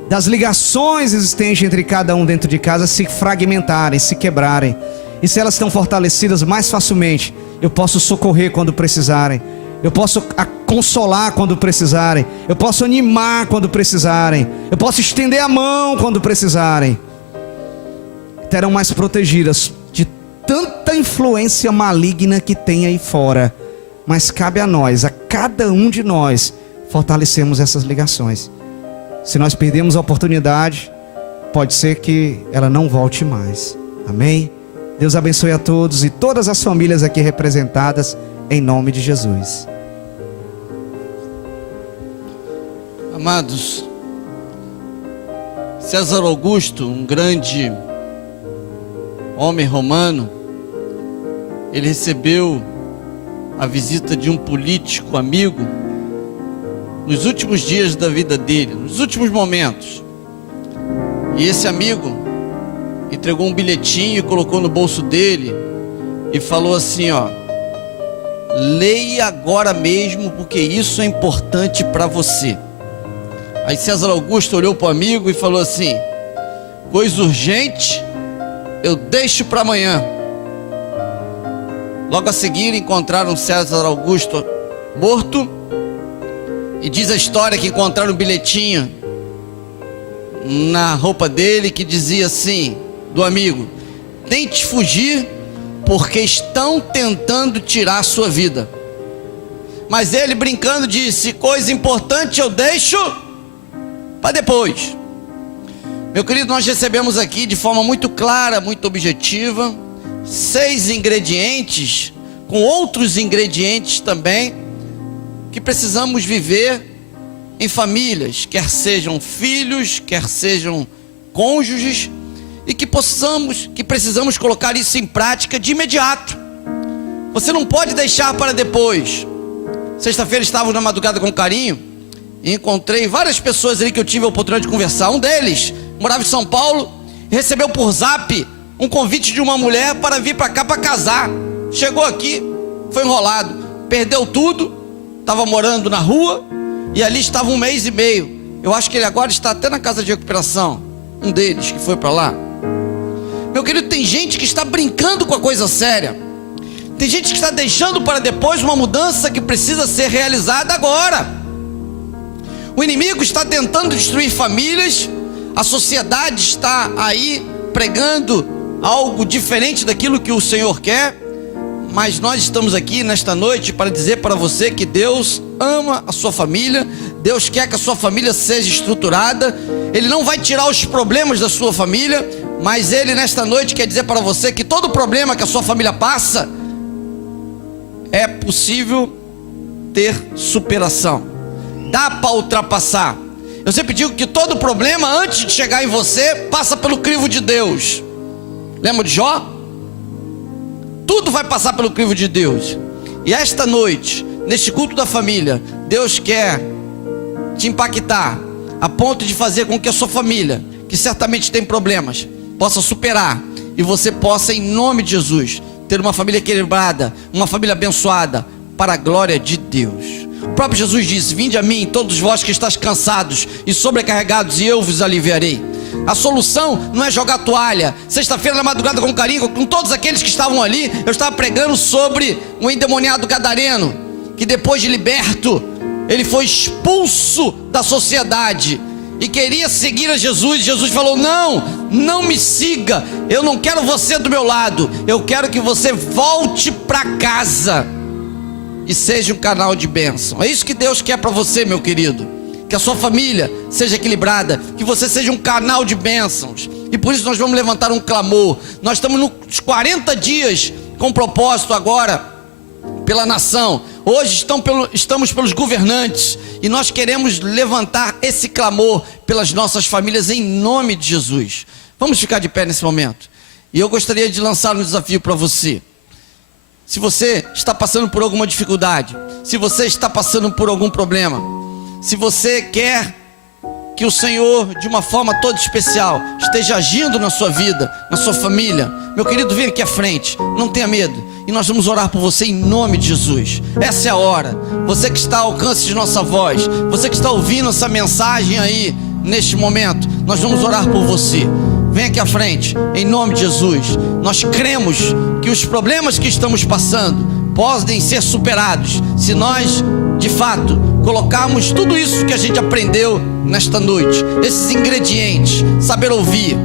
das ligações existentes entre cada um dentro de casa se fragmentarem, se quebrarem. E se elas estão fortalecidas, mais facilmente eu posso socorrer quando precisarem, eu posso consolar quando precisarem, eu posso animar quando precisarem, eu posso estender a mão quando precisarem. Terão mais protegidas de tanta influência maligna que tem aí fora. Mas cabe a nós, a cada um de nós, fortalecermos essas ligações. Se nós perdemos a oportunidade, pode ser que ela não volte mais. Amém? Deus abençoe a todos e todas as famílias aqui representadas, em nome de Jesus. Amados, César Augusto, um grande homem romano, ele recebeu a visita de um político amigo nos últimos dias da vida dele, nos últimos momentos. E esse amigo entregou um bilhetinho e colocou no bolso dele e falou assim: ó, leia agora mesmo, porque isso é importante para você. Aí César Augusto olhou para o amigo e falou assim: coisa urgente eu deixo para amanhã. Logo a seguir encontraram César Augusto morto, e diz a história que encontraram um bilhetinho na roupa dele que dizia assim, do amigo: tente fugir, porque estão tentando tirar a sua vida. Mas ele, brincando, disse: coisa importante eu deixo para depois. Meu querido, nós recebemos aqui de forma muito clara, muito objetiva, 6 ingredientes, com outros ingredientes também, que precisamos viver em famílias, quer sejam filhos, quer sejam cônjuges, e que precisamos colocar isso em prática de imediato. Você não pode deixar para depois. Sexta-feira estávamos na madrugada com carinho e encontrei várias pessoas ali que eu tive a oportunidade de conversar. Um deles morava em São Paulo e recebeu por zap um convite de uma mulher para vir para cá para casar. Chegou aqui, foi enrolado, perdeu tudo, estava morando na rua e ali estava 1 mês e meio. Eu acho que ele agora está até na casa de recuperação, um deles que foi para lá. Meu querido, tem gente que está brincando com a coisa séria. Tem gente que está deixando para depois uma mudança que precisa ser realizada agora. O inimigo está tentando destruir famílias, a sociedade está aí pregando algo diferente daquilo que o Senhor quer, mas nós estamos aqui nesta noite para dizer para você que Deus ama a sua família, Deus quer que a sua família seja estruturada, Ele não vai tirar os problemas da sua família, mas Ele nesta noite quer dizer para você que todo problema que a sua família passa, é possível ter superação, dá para ultrapassar. Eu sempre digo que todo problema, antes de chegar em você, passa pelo crivo de Deus. Lembra de Jó? Tudo vai passar pelo crivo de Deus. E esta noite, neste culto da família, Deus quer te impactar a ponto de fazer com que a sua família, que certamente tem problemas, possa superar, e você possa, em nome de Jesus, ter uma família equilibrada, uma família abençoada, para a glória de Deus. O próprio Jesus disse: vinde a mim, todos vós que estáis cansados e sobrecarregados, e eu vos aliviarei. A solução não é jogar toalha. Sexta-feira na madrugada, com carinho, com todos aqueles que estavam ali, eu estava pregando sobre um endemoniado gadareno, que depois de liberto, ele foi expulso da sociedade e queria seguir a Jesus. Jesus falou: não me siga, eu não quero você do meu lado, eu quero que você volte para casa e seja um canal de bênção. É isso que Deus quer para você, meu querido, que a sua família seja equilibrada, que você seja um canal de bênçãos. E por isso nós vamos levantar um clamor. Nós estamos nos 40 dias com propósito agora pela nação. Hoje estamos pelos governantes, e nós queremos levantar esse clamor pelas nossas famílias em nome de Jesus. Vamos ficar de pé nesse momento. E eu gostaria de lançar um desafio para você. Se você está passando por alguma dificuldade, se você está passando por algum problema, se você quer que o Senhor, de uma forma toda especial, esteja agindo na sua vida, na sua família, meu querido, vem aqui à frente, não tenha medo, e nós vamos orar por você em nome de Jesus. Essa é a hora. Você que está ao alcance de nossa voz, você que está ouvindo essa mensagem aí, neste momento, nós vamos orar por você. Vem aqui à frente, em nome de Jesus. Nós cremos que os problemas que estamos passando podem ser superados, se nós, de fato, colocarmos tudo isso que a gente aprendeu nesta noite, esses ingredientes: saber ouvir,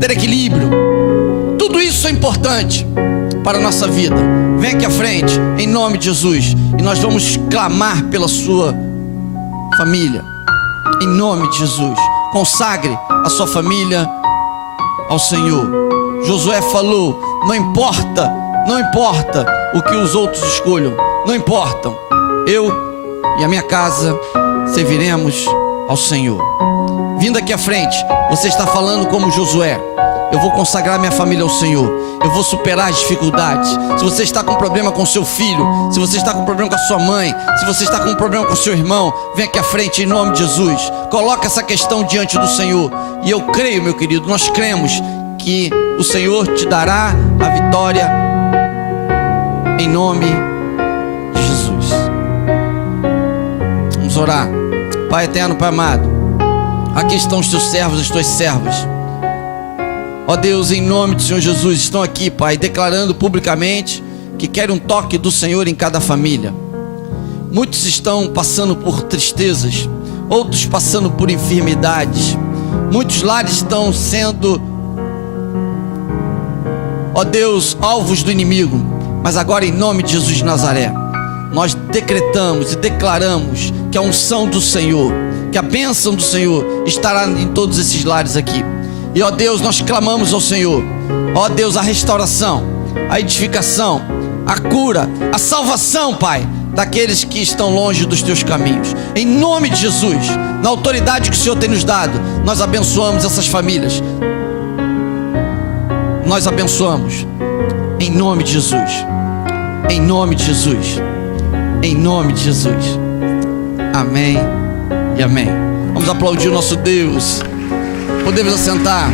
ter equilíbrio. Tudo isso é importante para a nossa vida. Vem aqui à frente, em nome de Jesus, e nós vamos clamar pela sua família, em nome de Jesus. Consagre a sua família ao Senhor. Josué falou: não importa o que os outros escolham, não importam, eu e a minha casa serviremos ao Senhor. Vindo aqui à frente, você está falando como Josué: eu vou consagrar minha família ao Senhor, eu vou superar as dificuldades. Se você está com problema com seu filho, se você está com problema com a sua mãe, se você está com problema com seu irmão, vem aqui à frente em nome de Jesus. Coloca essa questão diante do Senhor, e eu creio, meu querido, nós cremos que o Senhor te dará a vitória em nome de Jesus. Vamos orar. Pai eterno, Pai amado, aqui estão os teus servos, as tuas servas. Ó Deus, em nome do Senhor Jesus, estão aqui, Pai, declarando publicamente que querem um toque do Senhor em cada família. Muitos estão passando por tristezas, outros passando por enfermidades. Muitos lares estão sendo, ó Deus, alvos do inimigo. Mas agora, em nome de Jesus de Nazaré, nós decretamos e declaramos que a unção do Senhor, que a bênção do Senhor estará em todos esses lares aqui. E ó Deus, nós clamamos ao Senhor, ó Deus, a restauração, a edificação, a cura, a salvação, Pai, daqueles que estão longe dos teus caminhos. Em nome de Jesus, na autoridade que o Senhor tem nos dado, nós abençoamos essas famílias. Nós abençoamos em nome de Jesus, em nome de Jesus, em nome de Jesus. Amém e amém. Vamos aplaudir o nosso Deus. Podemos assentar.